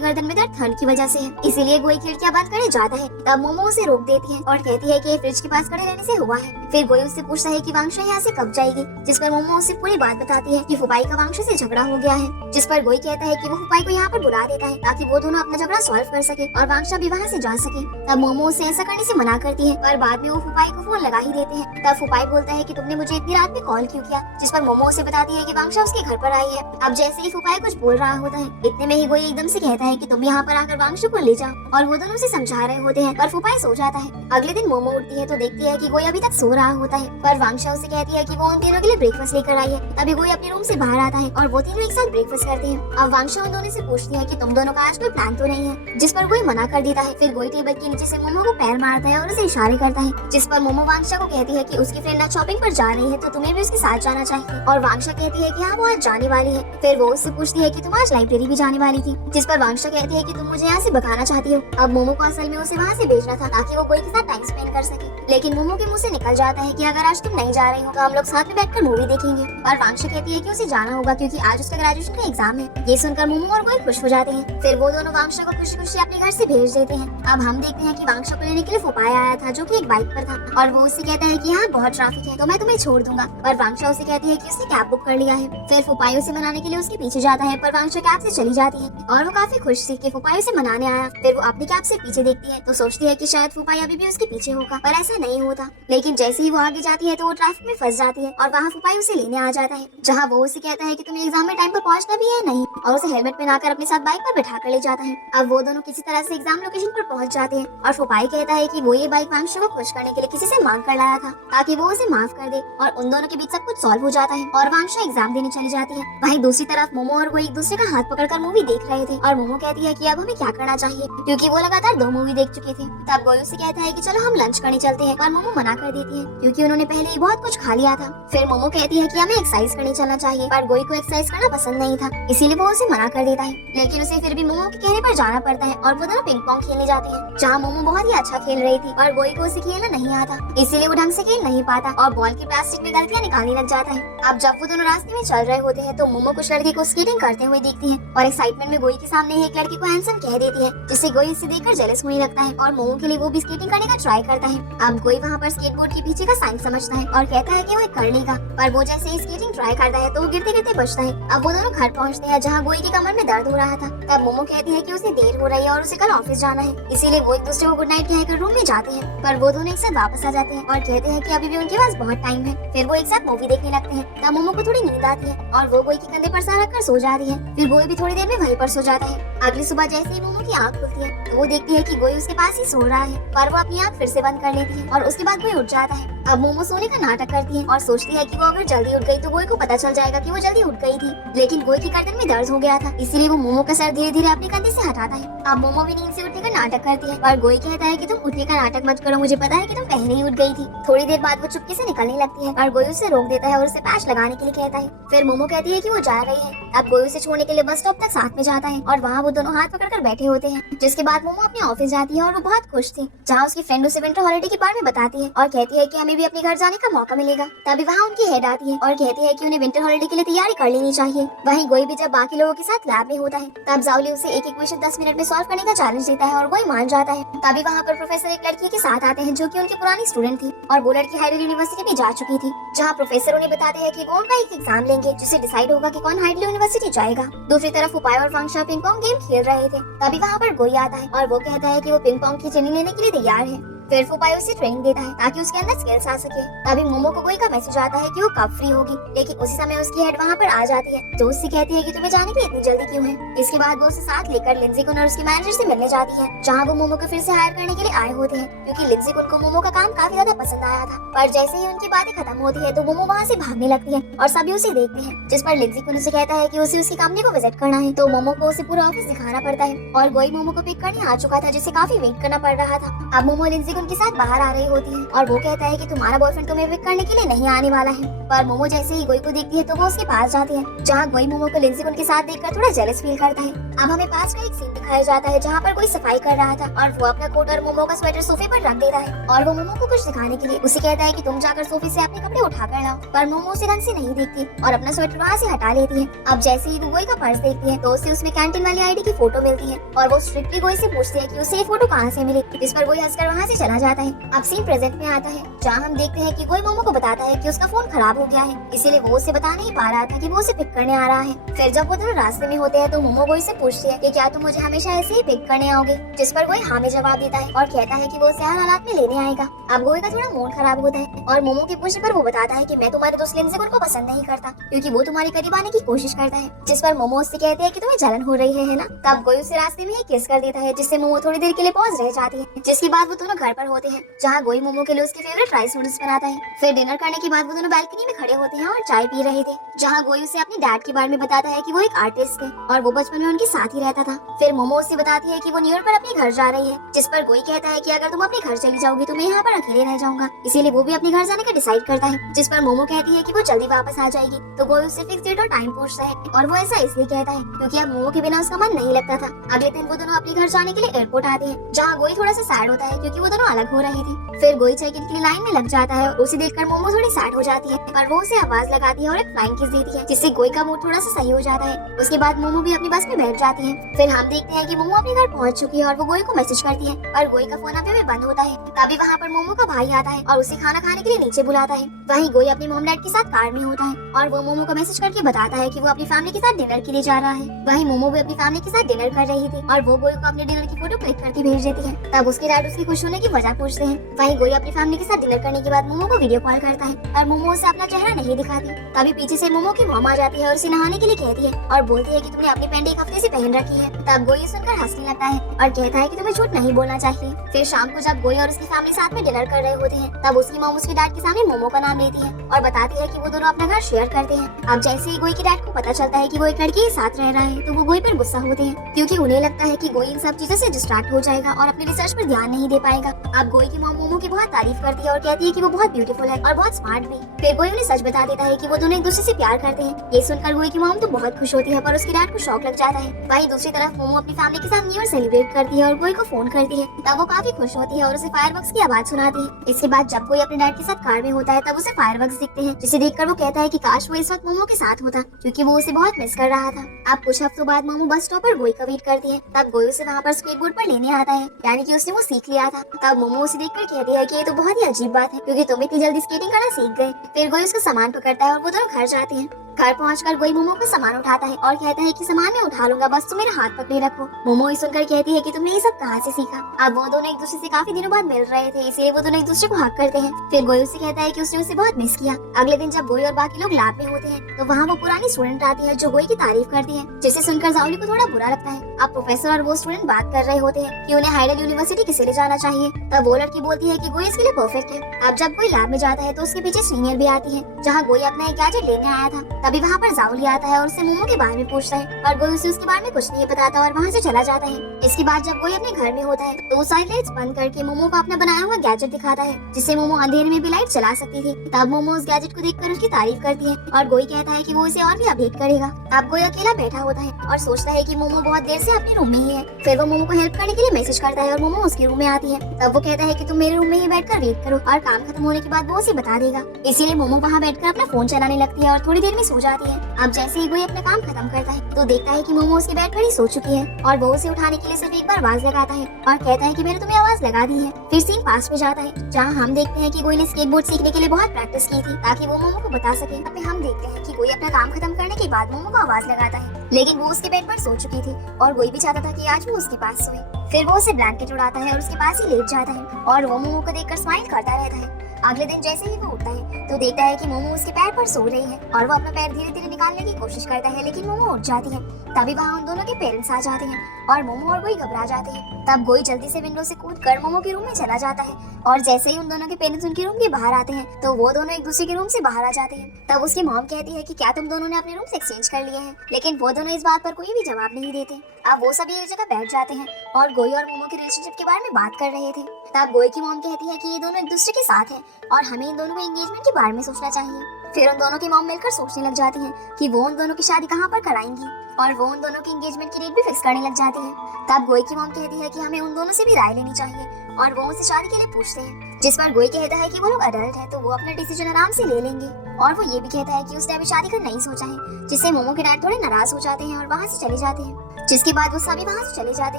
गर्दन में दर्द ठंड की वजह से है, इसीलिए गोई खिड़कियां बंद करने जाता है। तब मोमो उसे रोक देती है और कहती है कि ये फ्रिज के पास खड़े रहने से हुआ है। फिर गोई उससे पूछता है कि वांगशा यहाँ से कब जाएगी, जिस पर मोमो उसे पूरी बात बताती है कि फुपाई का वांगशा से झगड़ा हो गया है, जिस पर गोई कहता है कि वो फुपाई को यहाँ पर बुला देता है ताकि वो दोनों अपना झगड़ा सॉल्व कर सके और वांगशा भी वहाँ से जा सके। तब मोमो उसे ऐसा करने से मना करती है, पर बाद में वो फुपाई को फोन लगा ही देते हैं। तब फुपाई बोलता है कि तुमने मुझे इतनी रात में कॉल क्यों किया, जिस पर मोमो उसे बताती है कि वांगशा उसके घर पर आई है। अब जैसे ही फुपाई कुछ बोल रहा होता है, इतने में ही गोई एकदम से कहता है कि तुम यहाँ पर आकर वांगशा को ले जाओ, और वो दोनों उसे समझा रहे होते हैं, पर फुपाई सो जाता है। अगले दिन मोमो उठती है तो देखती है कि गोई अभी तक सो रहा होता है, पर वांगशा उसे कहती है कि वो उन तीनों के लिए ब्रेकफास्ट लेकर आई है। तभी गोई अपने रूम से बाहर आता है और वो तीनों एक साथ ब्रेकफास्ट करते हैं। अब वांगशा उन दोनों से पूछती है कि तुम दोनों का आज कोई प्लान तो नहीं है, जिस पर गोई मना कर देता है। फिर गोई टेबल के नीचे से मोमो को पैर मारता है और उसे इशारे करता है, जिस पर मोमो वांगशा को कहती है कि उसकी फ्रेंड आज शॉपिंग पर जा रही है तो तुम्हें भी उसके साथ जाना चाहिए, और वांगशा कहती है कि हाँ वो आज जाने वाली है। फिर वो उससे पूछती है कि तुम आज लाइब्रेरी भी जाने वाली थी, जिस पर वांगशा कहती है कि तुम मुझे यहाँ से भगाना चाहती हो। अब मोमो को असल में उसे वहाँ से भेजना था ताकि वो गोई के साथ टाइम स्पेंड कर सके, लेकिन मोमो के मुंह से निकल जाता है कि अगर आज तुम नहीं जा रही हो तो हम लोग साथ में बैठकर मूवी देखेंगे। और वांगशा कहती है कि उसे जाना होगा क्योंकि आज उसका ग्रेजुएशन का एग्जाम है। ये सुनकर मोमो और गोई खुश हो जाते हैं। फिर वो दोनों वांगशा को खुशी खुशी अपने घर से भेज देते हैं। अब हम देखते हैं कि वांगशा को लेने के लिए फुपाई आया था, जो कि एक बाइक पर था, और वो उससे कहता है कि यहाँ बहुत ट्रैफिक है तो मैं तुम्हें छोड़ दूंगा, और वांगशा उसे कहती है कि उसने कैब बुक कर लिया है। फिर फुपाई उसे मनाने के लिए उसके पीछे जाता है, पर वांगशा कैब से चली जाती है और वो काफी खुश थी कि फुपाई उसे मनाने आया। फिर वो अपनी कैब से पीछे देखती है तो सोचती है कि शायद फुपाई अभी भी उसके पीछे होगा, पर ऐसा नहीं होता। लेकिन जैसे ही वो आगे जाती है तो वो ट्रैफिक में फंस जाती है और वहाँ फुपाई उसे लेने आ जाता है, जहाँ वो उसे कहता है कि तुम्हें एग्जाम में टाइम पर पहुँचना भी है नहीं, और उसे हेलमेट पहनाकर अपने साथ बाइक पर बैठा कर ले जाता है। अब वो दोनों किसी तरह से एग्जाम लोकेशन पर पहुँच जाते हैं और फुपाई कहता है कि वो ये बाइक वांगशा को खुश करने के लिए किसी से मांग कर लाया था ताकि वो उसे माफ कर दे, और उन दोनों के बीच सब कुछ सॉल्व हो जाता है और वांगशा एग्जाम देने चली जाती है। वहीं दूसरी तरफ मोमो और गोई एक दूसरे का हाथ पकड़कर मूवी देख रहे थे, और मोमो कहती है कि अब हमें क्या करना चाहिए क्योंकि वो लगातार 2 मूवी देख चुके थे। तब गोई उससे कहता है कि चलो हम लंच करने चलते हैं, पर मोमो मना कर देती है क्योंकि उन्होंने पहले ही बहुत कुछ खा लिया था। फिर मोमो कहती है कि हमें एक्सरसाइज करने चलना चाहिए, पर गोई को एक्सरसाइज करना पसंद नहीं था, इसीलिए वो उसे मना कर देता है। लेकिन उसे फिर भी मोमो के कहने पर जाना पड़ता है और वो दोनों पिंग पोंग खेलने जाते हैं, जहाँ मोमो बहुत ही अच्छा खेल रही थी और गोई को उसे खेलना नहीं आता, इसीलिए वो ढंग से खेल नहीं पाता और बॉल की प्लास्टिक में गलतियाँ निकालने लग जाता है। अब जब वो दोनों रास्ते में चल रहे होते हैं तो मोमो कुछ लड़के को स्केटिंग करते हुए देखती है और एक्साइटमेंट में गोई के सामने ही एक लड़की को हैंडसम कह देती है, जिससे गोई इसे देखकर जेलस होने लगता है और मोमो के लिए वो भी स्केटिंग करने का ट्राई करता है। अब गोई वहाँ पर स्केटबोर्ड के पीछे का साइन समझता है और कहता है कि वो कर लेगा, पर वो जैसे ही स्केटिंग ट्राई करता है तो वो गिरते गिरते बचता है। अब वो दोनों घर पहुँचते हैं जहाँ गोई की कमर में दर्द हो रहा था। तब मोमो कहती है कि उसे देर हो रही है और उसे कल ऑफिस जाना है, इसीलिए वो एक दूसरे को गुड नाइट कहकर रूम में जाते हैं, पर वो दोनों एक साथ वापस आ जाते हैं और कहते हैं कि अभी भी उनके पास बहुत टाइम है। फिर वो एक साथ मूवी देखने लगते हैं। तब मोमो को थोड़ी नींद आती है और वो गोई के कंधे पर सर रखकर सो जाती है। फिर गोई भी थोड़ी देर में वहीं पर सो जाता है। अगली सुबह जैसे ही मोमो की आंख खुलती है तो वो देखती है कि गोई उसके पास ही सो रहा है, पर वो अपनी आंख फिर से बंद कर लेती है और उसके बाद गोई उठ जाता है। अब मोमो सोने का नाटक करती है और सोचती है कि वो अगर जल्दी उठ गई तो गोई को पता चल जाएगा कि वो जल्दी उठ गई थी, लेकिन गोई की गर्दन में दर्द हो गया था, इसीलिए वो मोमो का सर धीरे धीरे अपने कंधे से हटाता है। अब मोमो भी नींद से उठने का नाटक करती है और गोई कहता है कि तुम उठने का नाटक मत करो, मुझे पता है कि तुम पहले ही उठ गई थी। थोड़ी देर बाद वो चुपके से निकलने लगती है और गोई उसे रोक देता है और उसे पैच लगाने के लिए कहता है। फिर मोमो कहती है कि वो जा रही है। अब गोई उसे छोड़ने के लिए बस स्टॉप तक साथ में जाता है और वहाँ वो दोनों हाथ पकड़कर बैठे होते हैं। जिसके बाद मोमो अपने ऑफिस जाती है और वो बहुत खुश थी, जहाँ उसकी फ्रेंड उसे विंटर हॉलिडे के बारे में बताती है और कहती है कि हमें भी अपने घर जाने का मौका मिलेगा। तभी वहाँ उनकी हेड आती है और कहती है कि उन्हें विंटर हॉलिडे के लिए तैयारी कर लेनी चाहिए। वहीं गोई भी जब बाकी लोगों के साथ लैब में होता है तब जाओली उसे एक क्वेश्चन 10 मिनट में सॉल्व करने का चैलेंज देता है और गोई मान जाता है। तभी वहाँ पर प्रोफेसर एक लड़की के साथ आते हैं जो कि उनकी पुरानी स्टूडेंट थी और वो लड़की हाइडल यूनिवर्सिटी भी जा चुकी थी, जहाँ प्रोफेसर उन्हें बताते हैं कि वो उनका एक एग्जाम लेंगे जिससे डिसाइड होगा कि कौन हाइडल यूनिवर्सिटी जाएगा। दूसरी तरफ फुपाई और वांगशा पिंग पोंग गेम खेल रहे थे। तभी वहाँ पर गोई आता है और वो कहता है कि वो पिंग पोंग की ट्रेनिंग लेने के लिए तैयार है। फिर फुपाई उसे ट्रेनिंग देता है ताकि उसके अंदर स्किल्स आ सके। तभी मोमो को गोई का मैसेज आता है कि वो कब फ्री होगी, लेकिन उसी समय उसकी हेड वहाँ पर आ जाती है जो उससे कहती है कि तुम्हें जाने की इतनी जल्दी क्यों है। इसके बाद वो उसे साथ लेकर लिंजी कुन और उसके मैनेजर से मिलने जाती है, जहाँ वो मोमो को फिर से हायर करने के लिए आए होते हैं, क्योंकि लिंजी कुन को मोमो का काम काफी ज्यादा पसंद आया था। पर जैसे ही उनकी बातें खत्म होती है तो मोमो वहाँ से भागने लगती है और सभी उसे देखते हैं, जिस पर लिंजी कुन उसे कहता है कि उसे उसकी कंपनी को विजिट करना है। तो मोमो को उसे पूरा ऑफिस दिखाना पड़ता है और गोई मोमो को पिक करने आ चुका था, जिसे काफी वेट करना पड़ रहा था। अब मोमो लिंजी कुन के साथ बाहर आ रही होती है और वो कहता है कि तुम्हारा बॉयफ्रेंड तुम्हें पिक करने के लिए नहीं आने वाला है। पर मोमो जैसे ही गोई को देखती है तो वो उसके पास जाती है, जहाँ गोई मोमो को लिंजी कुन के साथ देखकर थोड़ा जेलस फील करता है। अब हमें पास का एक सीन दिखाया जाता है जहाँ पर कोई सफाई कर रहा था और वो अपना कोट और मोमो का स्वेटर सोफे पर रख देता है और वो मोमो को कुछ दिखाने के लिए उसे कहता है कि तुम जाकर सोफे से अपने कपड़े उठा कर लाओ। पर मोमो उसे ढंग से नहीं देखती और अपना स्वेटर वहाँ से हटा लेती है। अब जैसे ही वो गोई का पर्स देखती है तो उसे उसमें कैंटीन वाली आईडी की फोटो मिलती है और वो स्ट्रिक्टली गोई से पूछती है कि उसे ये फोटो कहाँ से मिली, जिस पर गोई हंसकर वहाँ से चला जाता है। अब सीन प्रेजेंट में आता है, जहाँ हम देखते हैं कि गोई मोमो को बताता है कि उसका फोन खराब हो गया है, इसीलिए वो उसे बता नहीं पा रहा था कि वो उसे पिक करने आ रहा है। फिर जब वो दोनों रास्ते में होते हैं तो मोमो गोई से पूछती है कि क्या तुम मुझे हमेशा ऐसे ही पिक करने आओगे, जिस पर गोई हाँ में जवाब देता है और कहता है कि वो उसे हर हालात में लेने आएगा। अब गोई का थोड़ा मूड खराब होता है और मोमो के पूछने पर वो बताता है कि मैं तुम्हारे दोस्त लिंजी कुन को पसंद नहीं करता क्योंकि वो तुम्हारे करीब आने की कोशिश करता है, जिस पर मोमो उससे कहते हैं कि तुम्हें जलन हो रही है ना। तब गोई उसे रास्ते में ही किस कर देता है, जिससे मोमो थोड़ी देर के लिए पॉज रह जाती है। जिसके बाद वो दोनों घर पर होते हैं, जहाँ गोई मोमो के लिए उसके फेवरेट राइस नूडल्स बनाता है। फिर डिनर करने के बाद वो दोनों बालकनी में खड़े होते हैं और चाय पी रहे थे, जहाँ गोई उसे अपने डैड के बारे में बताता है कि वो एक आर्टिस्ट है और वो बचपन में उनके साथ ही रहता था। फिर मोमो उसे बताती है कि वो न्यू ईयर पर अपने घर जा रही है, जिस पर गोई कहता है कि अगर तुम अपने घर चली जाओगी तो मैं यहाँ पर अकेले रह जाऊंगा, इसीलिए वो भी अपने घर जाने का डिसाइड करता है। जिस पर मोमो कहती है कि वो जल्दी वापस आ जाएगी, तो गोई उससे फिक्स डेट और टाइम पूछता है और वो ऐसा इसलिए कहता है क्योंकि अब मोमो के बिना उसका मन नहीं लगता था। अगले दिन वो दोनों अपने घर जाने के लिए एयरपोर्ट आते हैं, जहाँ गोई थोड़ा सा सैड होता है क्योंकि वो दोनों अलग हो रहे थे। फिर गोई चेक इन के लिए लाइन में लग जाता है और उसे देखकर मोमो थोड़ी सैड हो जाती है, पर वो उसे आवाज लगाती है और एक फ्लाइंग किस देती है, जिससे गोई का मूड थोड़ा सा सही हो जाता है। उसके बाद मोमो भी अपनी बस में बैठ जाती है। फिर हम देखते हैं कि मोमो अपने घर पहुंच चुकी है और वो गोई को मैसेज करती है, पर गोई का फोन अभी भी बंद होता है। तभी वहाँ पर मोमो का भाई आता है और उसे खाना खाने के लिए नीचे बुलाता है। वहीं गोई अपनी मॉम डैड के साथ कार में होता है और वो मोमो को मैसेज करके बताता है कि वो अपनी फैमिली के साथ डिनर के लिए जा रहा है। वहीं मोमो भी अपनी फैमिली के साथ डिनर कर रही थी और वो गोई को अपने डिनर की फोटो क्लिक करके भेज देती है। तब उसके डैड उसकी खुश होने की वजह पूछते हैं। वहीं गोई अपनी फैमिली के साथ डिनर करने के बाद मोमो को वीडियो कॉल करता है और मोमो उसे अपना चेहरा नहीं दिखाती। तभी पीछे से मोमो की मॉम आ जाती है और उसे नहाने के लिए कहती है और बोलती है कि तुमने अपनी पैंट एक हफ्ते से पहन रखी है। तब गोई सुनकर हंसने लगता है और कहता है कि तुम्हें झूठ नहीं बोलना चाहिए। फिर शाम को जब गोई और उसकी फैमिली साथ में डिनर कर रहे होते हैं, तब उसकी मॉम उसके डैड के सामने मोमो का नाम लेती है और बताती है कि वो दोनों अपना घर शेयर करते हैं। अब जैसे ही गोई के डैड को पता चलता है कि वो एक लड़की के साथ रह रहा है, तो वो गोई पर गुस्सा होते हैं क्योंकि उन्हें लगता है कि गोई इन सब चीजों से डिस्ट्रैक्ट हो जाएगा और अपनी रिसर्च पर ध्यान नहीं दे पाएगा। अब गोई की मॉम मोमो की बहुत तारीफ करती है और कहती है कि वो बहुत ब्यूटीफुल है और बहुत स्मार्ट भी। फिर गोई उन्हें सच बता देता है कि वो दोनों एक दूसरे से प्यार करते हैं। ये सुनकर गोई की मॉम तो बहुत खुश होती है, पर उसके डैड को शौक लग जाता है। वहीं दूसरी तरफ मोमो अपनी फैमिली के साथ न्यू ईयर सेलिब्रेट करती है और गोई को फोन करती है। तब वो काफी खुश होती है और उसे फायरवर्क्स की आवाज सुनाती है। इसके बाद जब कोई अपने डैड के साथ कार में होता है, तब उसे फायरवर्क्स दिखते हैं, जिसे देखकर वो कहता है कि काश वो इस वक्त मोमो के साथ होता क्योंकि वो उसे बहुत मिस कर रहा था। अब कुछ हफ्तों बाद मोमो बस स्टॉप पर गोई का वेट करती है। तब गोई उसे वहाँ पर स्केटबोर्ड पर लेने आता है, यानी कि उसने वो सीख लिया था। तब मोमो उसे देखकर कहती है कि ये तो बहुत ही अजीब बात है क्योंकि तुम इतनी जल्दी स्केटिंग करना सीख गए। फिर गोई उसका सामान पकड़ता है और वो दोनों घर जाते हैं। घर पहुंचकर गोई मोमो का सामान उठाता है और कहता है कि सामान मैं उठा लूंगा, बस तुम मेरा हाथ पकड़े रखो। मोमो ये सुनकर कहती है कि तुमने ये सब कहाँ से सीखा। अब वो दोनों एक दूसरे से काफी दिनों बाद मिल रहे थे, इसलिए वो दोनों एक दूसरे को हक करते हैं। फिर गोई उससे कहता है कि उसने उसे बहुत मिस किया। अगले दिन जब गोई और बाकी लोग लैब में होते हैं, तो वहाँ वो पुरानी स्टूडेंट आती है जो गोई की तारीफ करती है, जिसे सुनकर जाओली को थोड़ा बुरा लगता है। अब प्रोफेसर और वो स्टूडेंट बात कर रहे होते हैं कि उन्हें हाइडल यूनिवर्सिटी किसे ले जाना चाहिए। तब वो लड़की बोलती है कि गोई इसके लिए परफेक्ट है। अब जब कोई लैब में जाता है तो उसके पीछे सीनियर भी आती है, जहाँ गोई अपना एक गैजेट लेने आया था। तभी वहाँ पर जाओली आता है और उससे मोमो के बारे में पूछता है, और गोई उसे उसके बारे में कुछ नहीं बताता और वहाँ से चला जाता है। इसके बाद जब गोई अपने घर में होता है तो वो साइड लाइट्स बंद करके मोमो को अपना बनाया हुआ गैजेट दिखाता है, जिससे मोमो अंधेरे में भी लाइट चला सकती थी। तब मोमो उस गैजेट को देखकर उसकी तारीफ करती है और गोई कहता है कि वो इसे और भी अपडेट करेगा। अब गोई अकेला बैठा होता है और सोचता है कि मोमो बहुत देर से अपने रूम में ही है। फिर वो मोमो को हेल्प करने के लिए मैसेज करता है और मोमो उसके रूम में आती है। तब वो कहता है कि तुम मेरे रूम में ही बैठकर वेट करो और काम खत्म होने के बाद वो उसे बता देगा। इसीलिए मोमो वहाँ बैठकर अपना फोन चलाने लगती है और थोड़ी देर में सो जाती है। अब जैसे ही गोई अपना काम खत्म करता है तो देखता है कि मोमो उसके बेड पर ही सो चुकी है और वो उसे उठाने के लिए सिर्फ एक बार आवाज लगाता है और कहता है कि मैंने तुम्हें आवाज लगा दी है। फिर सीन पास में जाता है, जहाँ हम देखते हैं कि गोई ने स्केटबोर्ड सीखने के लिए बहुत प्रैक्टिस की थी ताकि वो मोमो को बता सके। अब हम देखते हैं कि गोई अपना काम खत्म करने के बाद मोमो को आवाज लगाता है लेकिन वो उसके बेड पर सो चुकी थी और गोई भी चाहता था कि आज वो उसके पास सोए। फिर वो उसे ब्लैंकेट उड़ाता है और उसके पास ही लेट जाता है और वो मोमो को देखकर स्माइल करता रहता है। अगले दिन जैसे ही वो उठता है तो देखता है कि मोमो उसके पैर पर सो रही है और वो अपना पैर धीरे धीरे निकालने की कोशिश करता है, लेकिन मोमो उठ जाती है। तभी वहाँ उन दोनों के पेरेंट्स आ जाते हैं और मोमो और गोई घबरा जाते हैं। तब गोई जल्दी से विंडो से कूदकर मोमो के रूम में चला जाता है और जैसे ही उन दोनों के पेरेंट्स उनके रूम के बाहर आते हैं तो वो दोनों एक दूसरे के रूम से बाहर आ जाते हैं। तब उसकी मॉम कहती है कि क्या तुम दोनों ने अपने रूम से एक्सचेंज कर लिए हैं, लेकिन वो दोनों इस बात पर कोई भी जवाब नहीं देते। अब वो सभी एक जगह बैठ जाते हैं और गोई और मोमो के रिलेशनशिप के बारे में बात कर रहे थे। तब गोई की मॉम कहती है कि ये दोनों एक दूसरे के साथ हैं और हमें इन दोनों के एंगेजमेंट के बारे में सोचना चाहिए। फिर उन दोनों की मॉम मिलकर सोचने लग जाती हैं कि वो उन दोनों की शादी कहाँ पर कराएंगी और वो उन दोनों की एंगेजमेंट की डेट भी फिक्स करने लग जाती है। तब गोई की मॉम कहती है कि हमें उन दोनों से भी राय लेनी चाहिए और वो उनसे शादी के लिए पूछते हैं, जिस पर गोई कहता है कि वो लोग अडल्ट है तो वो अपना डिसीजन आराम से ले लेंगे। और वो ये भी कहता है कि उसने अभी शादी का नहीं सोचा है, जिससे मोमो के डैड थोड़े नाराज हो जाते हैं और वहाँ से चले जाते हैं। जिसके बाद वो सभी वहाँ से चले जाते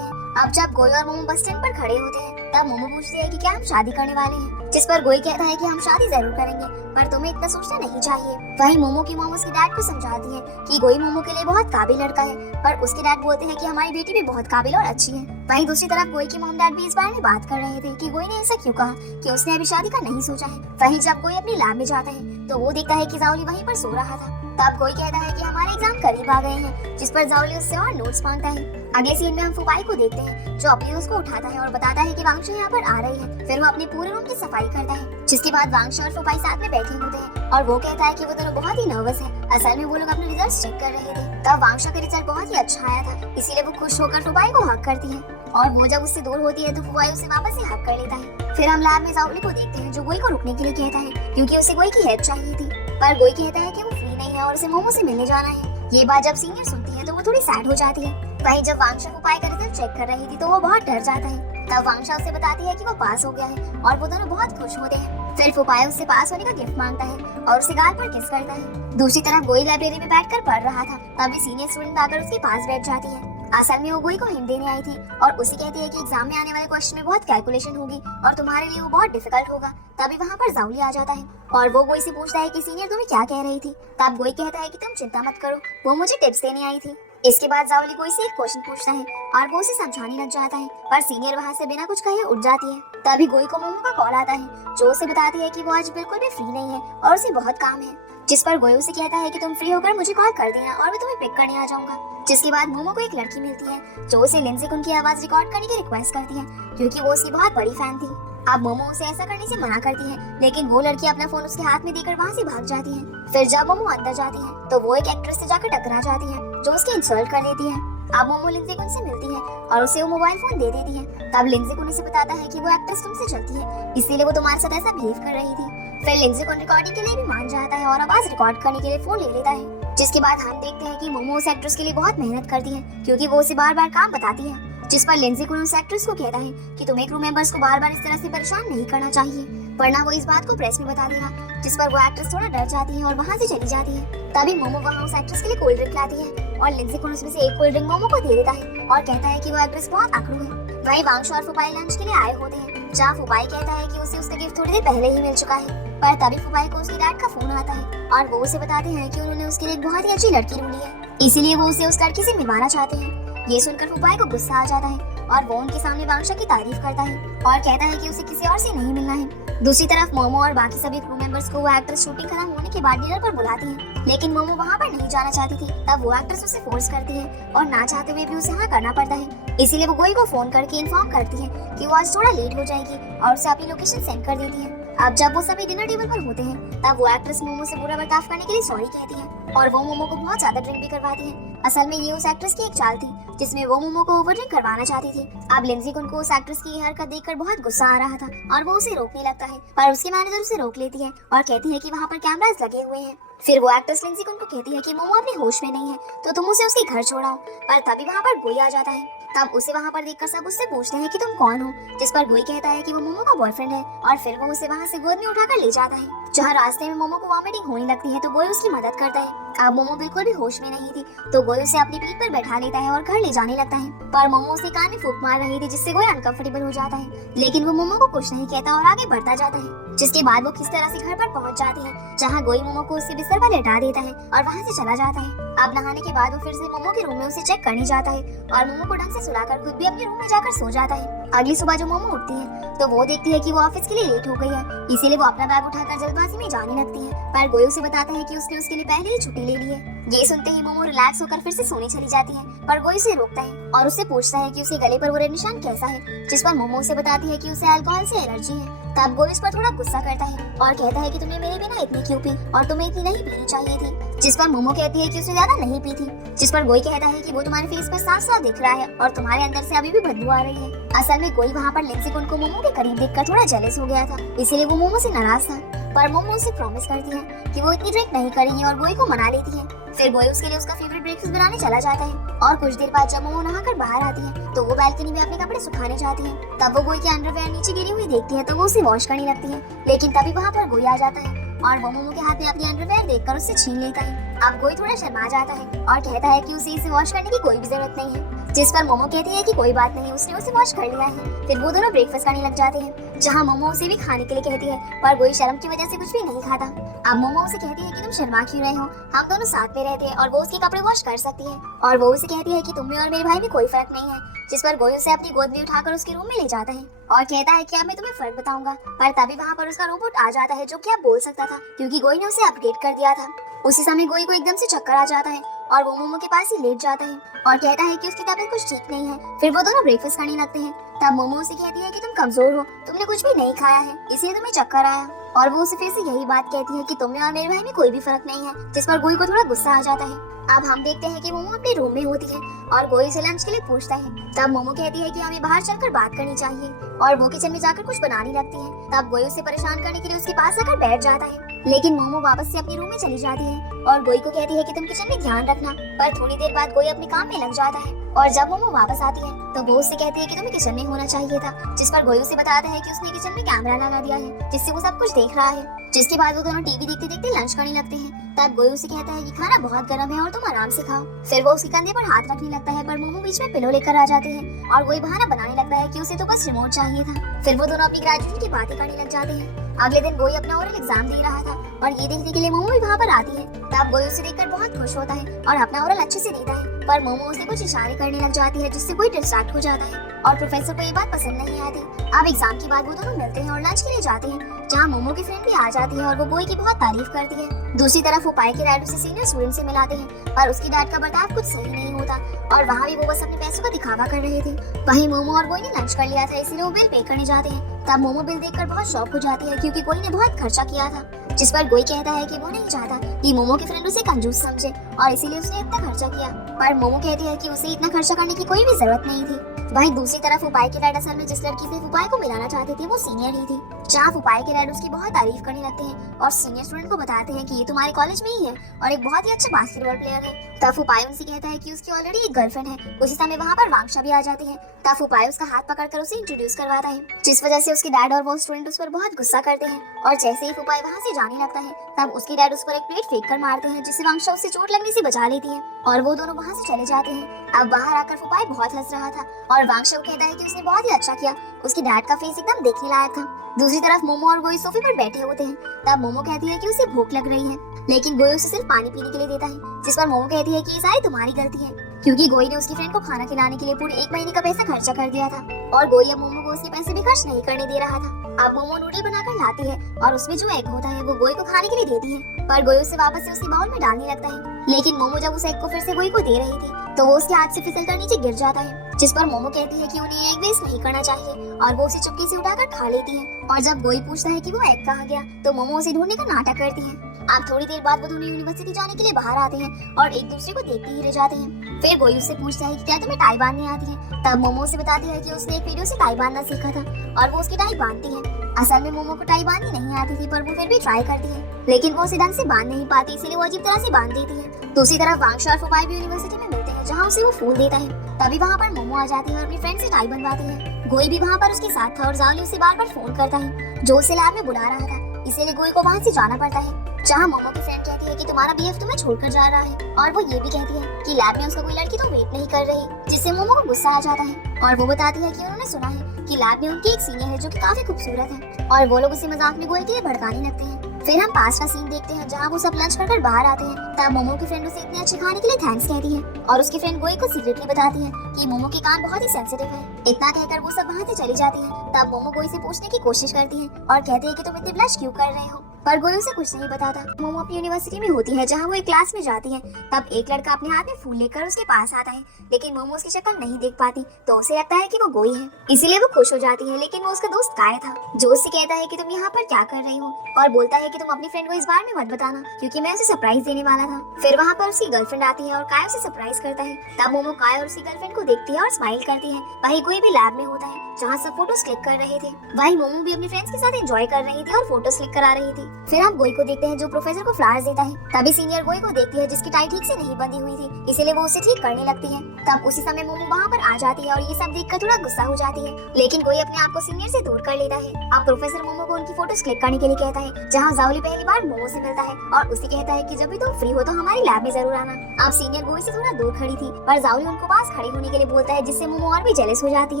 हैं। अब जब गोई और मोमो बस स्टैंड पर खड़े होते हैं तब मोमो पूछती है कि क्या हम शादी करने वाले हैं, जिस पर गोई कहता है कि हम शादी जरूर करेंगे पर तुम्हें इतना सोचना नहीं चाहिए। वहीं मोमो की मॉम उसके डैड को समझाती है कि गोई मोमो के लिए बहुत काबिल लड़का है, पर उसके डैड बोलते हैं कि हमारी बेटी भी बहुत काबिल और अच्छी है। वहीं दूसरी तरफ गोई की मॉम डैड भी इस बारे में बात कर रहे थे कि गोई ने ऐसा क्यों कहा कि उसने अभी शादी का नहीं सोचा है। वहीं जब गोई अपनी लैब में जाता है तो वो देखता है कि जाओली वहीं पर सो रहा था। तब गोई कहता है कि हमारे एग्जाम करीब आ गए हैं, जिस पर जाओली उससे और नोट्स मांगता है। अगले सीन में हम फुपाई को देखते हैं जो अपनी दोस्त को उठाता है और बताता है कि वांगशु यहाँ पर आ रही है। फिर वो अपने पूरे रूम की सफाई करता है, जिसके बाद वांगशु और फुपाई साथ में बैठे होते हैं और वो कहता है कि वो दोनों बहुत ही नर्वस है। असल में वो लोग अपने रिजल्ट्स चेक कर रहे थे। तब वांगशु का रिजल्ट बहुत ही अच्छा आया था, इसीलिए वो खुश होकर फुपाई को हक करती है और वो जब उससे दूर होती है तो फुपाई उसे वापस से हक कर लेता है। फिर हम लैब में जाओली को देखते हैं जो गोई को रुकने के लिए कहता है क्योंकि उसे गोई की हेल्प चाहिए थी, पर गोई कहता है कि वो फ्री नहीं है और उसे मोमो से मिलने जाना है। ये बात जब सीनियर सुनती है तो वो थोड़ी सैड हो जाती है। वहीं जब वांगशु फुपाई का रिजल्ट चेक कर रही थी तो वो बहुत डर जाता है। तब वांगशु उसे बताती है कि वो पास हो गया है और वो दोनों बहुत खुश होते हैं। फिर फुपाई उससे पास होने का गिफ्ट मांगता है और उसे गाल पर किस करता है। दूसरी तरफ गोई लाइब्रेरी में बैठकर पढ़ रहा था, तभी सीनियर स्टूडेंट आकर उसके पास बैठ जाती है। असल में वो गोई को हिंट देने आई थी और उसे कहती है कि एग्जाम में आने वाले क्वेश्चन में बहुत कैलकुलेशन होगी और तुम्हारे लिए वो बहुत डिफिकल्ट होगा। तभी वहाँ पर जाओली आ जाता है और वो गोई से पूछता है कि सीनियर तुम्हें क्या कह रही थी। तब गोई कहता है कि तुम चिंता मत करो, वो मुझे टिप्स देने आई थी। इसके बाद जाओली गोई से एक क्वेश्चन पूछता है और वो उसे समझाने लग जाता है, पर सीनियर वहाँ से बिना कुछ कहे उठ जाती है। तभी गोई को मोमो का कॉल आता है जो उसे बताती है कि वो आज बिल्कुल भी फ्री नहीं है और उसे बहुत काम है, जिस पर गोई उसे कहता है कि तुम फ्री होकर मुझे कॉल कर देना और मैं तुम्हें पिक करने आ जाऊंगा। जिसके बाद मोमो को एक लड़की मिलती है जो उसे लिंजी कुन की आवाज रिकॉर्ड करने की रिक्वेस्ट करती है क्योंकि वो उसकी बहुत बड़ी फैन थी। अब मोमो उसे ऐसा करने से मना करती है, लेकिन वो लड़की अपना फोन उसके हाथ में देकर वहाँ से भाग जाती है। फिर जब मोमो अंदर जाती है तो वो एक एक्ट्रेस से जाकर टकरा जाती है जो उसकी इंसल्ट कर देती है। अब मोमो लिंजी कुन से मिलती है और उसे वो मोबाइल फोन दे देती है। तब लिंजी कुन उसे बताता है कि वो एक्ट्रेस तुमसे चलती है, इसीलिए वो तुम्हारे साथ ऐसा बिहेव कर रही थी। फिर लिंजी कुन रिकॉर्डिंग के लिए भी मान जाता है और आवाज रिकॉर्ड करने के लिए फोन ले लेता है। जिसके बाद हम देखते हैं कि मोमो उस एक्ट्रेस के लिए बहुत मेहनत करती है क्योंकि वो उसे बार बार काम बताती है। जिस पर लिंजी कुन उस एक्ट्रेस को कहता है कि तुम्हें क्रू मेंबर्स को बार बार इस तरह से परेशान नहीं करना चाहिए, वरना वो इस बात को प्रेस में बता देगा। जिस पर वो एक्ट्रेस थोड़ा डर जाती है और वहाँ से चली जाती है। तभी मोमो वहाँ उस एक्ट्रेस के लिए कोल्ड ड्रिंक लाती है और लिंजी कुन उसमें से एक कोल्ड ड्रिंक मोमो को दे देता है और कहता है कि वो एक्ट्रेस बहुत आकड़ू है। वहीं वांगशु और फुपाई लंच के लिए आए होते हैं, जहाँ फुपाई कहता है कि उसे उसका गिफ्ट थोड़ी देर पहले ही मिल चुका है। पर तभी फुपाई को उसके डैड का फोन आता है और वो उसे बताते हैं कि उन्होंने उसके लिए एक बहुत ही अच्छी लड़की ढूंढी है, इसीलिए वो उसे उस लड़की से मिलवाना चाहते हैं। ये सुनकर फुपाई को गुस्सा आ जाता है और वो उनके सामने वांगशु की तारीफ करता है और कहता है कि उसे किसी और से नहीं मिलना है। दूसरी तरफ मोमो और बाकी सभी क्रू मेंबर्स को वो एक्ट्रेस शूटिंग खत्म होने के बाद डिनर पर बुलाती है, लेकिन मोमो वहाँ पर नहीं जाना चाहती थी। तब वो एक्ट्रेस उसे फोर्स करती है और ना चाहते हुए भी उसे हाँ करना पड़ता है। इसीलिए वो गोई को फोन करके इन्फॉर्म करती है कि वो आज थोड़ा लेट हो जाएगी और उसे अपनी लोकेशन सेंड कर देती है। अब जब वो सभी डिनर टेबल पर होते हैं तब वो एक्ट्रेस मोमो से बुरा बर्ताव करने के लिए सॉरी कहती है और वो मोमो को बहुत ज्यादा ड्रिंक भी करवाती है। असल में ये उस एक्ट्रेस की एक चाल थी जिसमें वो मोमो को ओवर ड्रिंक करवाना चाहती थी। अब लिंजी कुन को उस एक्ट्रेस की हरकत देखकर बहुत गुस्सा आ रहा था और वो उसे रोकने लगता है, पर उसकी मैनेजर उसे रोक लेती है और कहती है कि वहाँ पर कैमरास लगे हुए हैं। फिर वो एक्ट्रेस लिंजी कुन को कहती है कि मोमो अपने होश में नहीं है तो तुम उसे उसके घर छोड़ाओ, पर तभी वहाँ पर गोई आ जाता है। तब उसे वहाँ पर देखकर सब उससे पूछते हैं कि तुम कौन हो, जिस पर गोई कहता है कि वो मोमो का बॉयफ्रेंड है और फिर वो उसे वहाँ से गोद में उठाकर ले जाता है। जहाँ रास्ते में मोमो को वॉमिटिंग होने लगती है तो गोई उसकी मदद करता है। अब मोमो बिल्कुल भी होश में नहीं थी तो गोई उसे अपनी पीठ पर बैठा लेता है और घर ले जाने लगता है, पर मोमो उसे कान में फूंक मार रही थी जिससे गोई अनकंफर्टेबल हो जाता है, लेकिन वो मोमो को कुछ नहीं कहता और आगे बढ़ता जाता है। जिसके बाद वो किस तरह से घर पर पहुंच जाती है, जहाँ गोई मोमो को उसके बिस्तर पर लेटा देता है और वहाँ से चला जाता है। अब नहाने के बाद वो फिर से मोमो के रूम में उसे चेक करने जाता है और मोमो को ढंग से सुलाकर खुद भी अपने रूम में जाकर सो जाता है। अगली सुबह जो मोमो उठती है तो वो देखती है कि वो ऑफिस के लिए लेट हो गई है, इसीलिए वो अपना बैग उठाकर जल्दबाजी में जाने लगती है। पर गोई उसे बताता है कि उसने उसके लिए पहले ही छुट्टी ले ली है। ये सुनते ही मोमो रिलैक्स होकर फिर से सोने चली जाती है, पर गोई उसे रोकता है और उससे पूछता है कि उसके गले पर वो रेड निशान कैसा है, जिस पर मोमो उसे बताती है कि उसे अल्कोहल से एलर्जी है। तब गोई उस पर थोड़ा गुस्सा करता है और कहता है कि तुमने मेरे बिना इतनी क्यों पी और तुम्हें इतनी नहीं पीनी चाहिए थी, जिस पर मोमो कहती है कि उसने ज्यादा नहीं पी थी, जिस पर गोई कहता है कि वो तुम्हारे फेस पर साफ साफ दिख रहा है और तुम्हारे अंदर से अभी भी बदबू आ रही है। असल में गोई वहाँ पर लेक्सिकॉन को मोमो के करीब देखकर थोड़ा जेलस हो गया था, इसीलिए वो मोमो से नाराज था। पर मोमो उसे प्रॉमिस करती है कि वो इतनी ड्रिंक नहीं करेगी और गोई को मना लेती है। फिर गोई उसके लिए उसका फेवरेट ब्रेकफास्ट बनाने चला जाता है और कुछ देर बाद जब मोमो नहाकर बाहर आती है तो वो बालकनी में अपने कपड़े सुखाने जाती है। तब वो गोई के अंडरवेयर नीचे गिरी हुई देखती है तो वो उसे वॉश करने लगती है, लेकिन तभी वहाँ पर गोई आ जाता है और वो मोमो के हाथ में अपनी अंडरवेयर देखकर उससे छीन लेता है। अब गोई थोड़ा शर्मा जाता है और कहता है कि उसे इसे वॉश करने की कोई भी जरूरत नहीं है, जिस पर मोमो कहती है कि कोई बात नहीं, उसने उसे वॉश कर लिया है। फिर वो दोनों ब्रेकफास्ट करने लग जाते हैं, जहाँ मोमो उसे भी खाने के लिए कहती है, पर गोई शर्म की वजह से कुछ भी नहीं खाता। अब मोमो उसे कहती है कि तुम शर्मा क्यों रहे हो, हम दोनों साथ में रहते हैं और वो उसके कपड़े वॉश कर सकती है। और वो उसे कहती है कि तुम में और मेरे भाई में कोई फर्क नहीं है, जिस पर गोई उसे अपनी गोद में उठाकर उसके रूम में ले जाता है और कहता है कि अब मैं तुम्हें फर्क बताऊंगा। पर तभी वहाँ पर उसका रोबोट आ जाता है, जो कि अब बोल सकता था क्योंकि गोई ने उसे अपडेट कर दिया था। उसी समय गोई को एकदम से चक्कर आ जाता है और वो मोमो के पास ही लेट जाता है और कहता है कि उसकी तबीयत कुछ ठीक नहीं है। फिर वो दोनों ब्रेकफास्ट करने लगते हैं। तब मोमो उसे कहती है कि तुम कमजोर हो, तुमने कुछ भी नहीं खाया है, इसलिए तुम्हें चक्कर आया। और वो उसे फिर से यही बात कहती है कि तुम में और मेरे भाई में कोई भी फर्क नहीं है, जिस पर गोई को थोड़ा गुस्सा आ जाता है। अब हम देखते हैं कि मोमो अपने रूम में होती है और गोई से लंच के लिए पूछता है। तब मोमो कहती है कि हमें बाहर चलकर बात करनी चाहिए और वो किचन में जाकर कुछ बनाने लगती है। तब गोई उसे परेशान करने के लिए उसके पास आकर बैठ जाता है, लेकिन मोमो वापस से अपने रूम में चली जाती है और गोई को कहती है कि तुम किचन में ध्यान रखना। पर थोड़ी देर बाद गोई अपने काम में लग जाता है और जब मोमो वापस आती है तो वो उससे कहती है कि तुम्हें किचन में होना चाहिए था, जिस पर गोई उसे बताता है कि उसने किचन में कैमरा लगा दिया है जिससे वो सब कुछ देख रहा है। जिसके बाद वो दोनों टीवी देखते देखते लंच करने लगते हैं। तब गोई उसे कहता है कि खाना बहुत गर्म है और तुम आराम से खाओ। फिर वो उसके कंधे पर हाथ रखने लगता है, पर मोमो बीच में पिलो लेकर आ जाते हैं और गोई बहाना बनाने लगता है कि उसे तो बस रिमोट चाहिए था। फिर वो दोनों अपनी ग्रेजुएशन की बातें करने लग जाते हैं। अगले दिन गोई अपना ओरल एग्जाम दे रहा था और ये देखने के लिए मोमो भी वहाँ पर आती है। तब गोई उसे देखकर बहुत खुश होता है और अपना ओरल अच्छे से देता है, पर मोमो उसे कुछ इशारे करने लग जाती है जिससे कोई डिस्ट्रैक्ट हो जाता है और प्रोफेसर को ये बात पसंद नहीं आती। अब एग्जाम के बाद वो दोनों मिलते हैं और लंच के लिए जाते हैं, जहाँ मोमो की फ्रेंड भी आ जाती है और वो गोई की बहुत तारीफ करती है। दूसरी तरफ वो पाई के डैड उसे सीनियर स्टूडेंट से मिलाते हैं, पर उसकी डैड का बर्ताव कुछ सही नहीं होता और वहाँ भी वो बस अपने पैसों का दिखावा कर रहे थे। वहीं मोमो और गोई ने लंच कर लिया था, इसीलिए वो बिल पे करने जाते हैं। तब मोमो बिल देखकर बहुत शॉक हो जाती है क्योंकि गोई ने बहुत खर्चा किया था, जिस पर गोई कहता है कि वो नहीं चाहता कि मोमो की फ्रेंड उसे कंजूस समझे और इसीलिए उसने इतना खर्चा किया। पर मोमो कहती है कि उसे इतना खर्चा करने की कोई भी जरूरत नहीं थी। वहीं दूसरी तरफ फुपाई के डैड असल में जिस लड़की से फुपाई को मिलाना चाहते थे वो सीनियर ही थी, जहाँ फुपाई के डैड उसकी बहुत तारीफ करने लगते हैं और सीनियर स्टूडेंट को बताते हैं कि ये तुम्हारे कॉलेज में ही है और एक बहुत ही अच्छा बास्केटबॉल प्लेयर है। तब फुपाई उनसे कहता है कि उसकी ऑलरेडी एक गर्लफ्रेंड है। उसी समय वहाँ पर वांगशा भी आ जाती है। तब फुपाई उसका हाथ पकड़कर उसे इंट्रोड्यूस करवाता है, जिस वजह से उसके डैड और वो स्टूडेंट उस पर बहुत गुस्सा करते हैं और जैसे ही फुपाई वहाँ से जाने लगता है तब उसके डैड उस पर एक प्लेट फेंक कर मारते हैं, जिससे वांगशा उससे चोट लगने से बचा लेती है और वो दोनों वहाँ से चले जाते हैं। अब बाहर आकर फुपाई बहुत हंस रहा था और वांगशा कहता है कि उसने बहुत ही अच्छा किया, उसके डैड का फेस एकदम देखने लायक था। दूसरी तरफ मोमो और गोई सोफे पर बैठे होते हैं। तब मोमो कहती है कि उसे भूख लग रही है, लेकिन गोई उसे सिर्फ पानी पीने के लिए देता है, जिस पर मोमो कहती है कि ये सारी तुम्हारी गलती है क्योंकि गोई ने उसकी फ्रेंड को खाना खिलाने के लिए पूरे 1 महीने का पैसा खर्चा कर दिया था और गोई अब मोमो को उसके पैसे भी खर्च नहीं करने दे रहा था। अब मोमो नूडल बनाकर लाती है और उसमें जो एग होता है वो गोई को खाने के लिए देती है, पर गोई उसे वापस से उसके बाउल में डालने लगता है। लेकिन मोमो जब उस एग को फिर से गोई को दे रही थी तो वो उसके हाथ से फिसलकर नीचे गिर जाता है, जिस पर मोमो कहती है कि उन्हें एग वेस्ट नहीं करना चाहिए और वो उसे चुपके से उठाकर खा लेती है। और जब गोई पूछता है कि वो एग कहाँ गया तो मोमो उसे ढूंढने का नाटक करती है। अब थोड़ी देर बाद वो दोनों यूनिवर्सिटी जाने के लिए बाहर आते हैं और एक दूसरे को देखते ही रह जाते हैं। फिर गोई उससे पूछता है कि क्या तुम्हें टाई बांधनी आती है। तब मोमो उसे बताती है कि उसने एक वीडियो से टाई बांधना सीखा था और वो उसकी टाई बांधती है। असल में मोमो को टाई बांधनी नहीं आती थी, पर वो फिर भी ट्राई करती है, लेकिन वो उसे ढंग से बांध नहीं पाती, इसीलिए वो अजीब तरह से बांध देती है। दूसरी तरफ वांगशा और फुपाई भी यूनिवर्सिटी में मिलते हैं, जहाँ उसे वो फूल देता है। तभी वहाँ पर मोमो आ जाती है और अपनी फ्रेंड से टाई बनवाती है। गोई भी वहाँ पर उसके साथ था और जाओली उसे बार बार फोन करता है, जो उसे लैब में बुला रहा था, इसीलिए गोई को वहाँ से जाना पड़ता है। जहाँ मोमो की फ्रेंड कहती है कि तुम्हारा बीएफ तुम्हें छोड़कर जा रहा है, और वो ये भी कहती है कि लैब में उसका कोई लड़की तो वेट नहीं कर रही, जिससे मोमो को गुस्सा आ जाता है। और वो बताती है कि उन्होंने सुना है कि लैब में उनकी एक सीनियर है जो कि काफी खूबसूरत है, और वो लोग उसे मजाक में गोई के लिए भड़काने लगते हैं। फिर हम पास का सीन देखते हैं जहाँ वो सब लंच कर बाहर आते हैं। तब मोमो की फ्रेंड उसे इतने अच्छे खाने के लिए थैंक्स कहती है, और उसकी फ्रेंड गोई को सीक्रेटली बताती है कि मोमो के कान बहुत ही सेंसिटिव है। इतना कहकर वो सब वहाँ से चली जाती है। तब मोमो गोई से पूछने की कोशिश करती है और कहती है कि तुम इतने ब्लश क्यों कर रहे हो, पर गोई उसे कुछ नहीं बताता। मोमो अपनी यूनिवर्सिटी में होती है जहाँ वो एक क्लास में जाती है। तब एक लड़का अपने हाथ में फूल लेकर उसके पास आता है, लेकिन मोमो उसकी शक्ल नहीं देख पाती, तो उसे लगता है कि वो गोई है, इसीलिए वो खुश हो जाती है। लेकिन वो उसका दोस्त काय था जो उससे कहता है कि तुम यहाँ पर क्या कर रही हो, और बोलता है कि तुम अपनी फ्रेंड को इस बार में मत बताना क्योंकि मैं उसे सरप्राइज देने वाला था। फिर वहाँ पर उसकी गर्लफ्रेंड आती है और काय उसे सरप्राइज करता है। तब मोमो काय और उसकी गर्लफ्रेंड को देखती है और स्माइल करती है। वही गोई भी लैब में होता है जहाँ सब फोटोज क्लिक कर रहे थे। वही मोमो भी अपनी फ्रेंड्स के साथ एंजॉय कर रही थी और फोटोज क्लिक करा रही थी। फिर हम गोई को देखते हैं जो प्रोफेसर को फ्लावर्स देता है। तभी सीनियर गोई को देखती है जिसकी टाई ठीक से नहीं बंधी हुई थी, इसीलिए वो उसे ठीक करने लगती है। तब उसी समय मोमो वहाँ पर आ जाती है और ये सब देखकर थोड़ा गुस्सा हो जाती है, लेकिन गोई अपने आप को सीनियर से दूर कर लेता है। अब प्रोफेसर मोमो को उनकी फोटोज क्लिक करने के लिए कहता है, जहाँ जाओली पहली बार मोमो से मिलता है और उसे कहता है कि जब भी तुम फ्री हो तो हमारी लैब में जरूर आना। अब सीनियर गोई से थोड़ा दूर खड़ी थी, पर जाओली उनको पास खड़े होने के लिए बोलता है, जिससे मोमो और भी जेलस हो जाती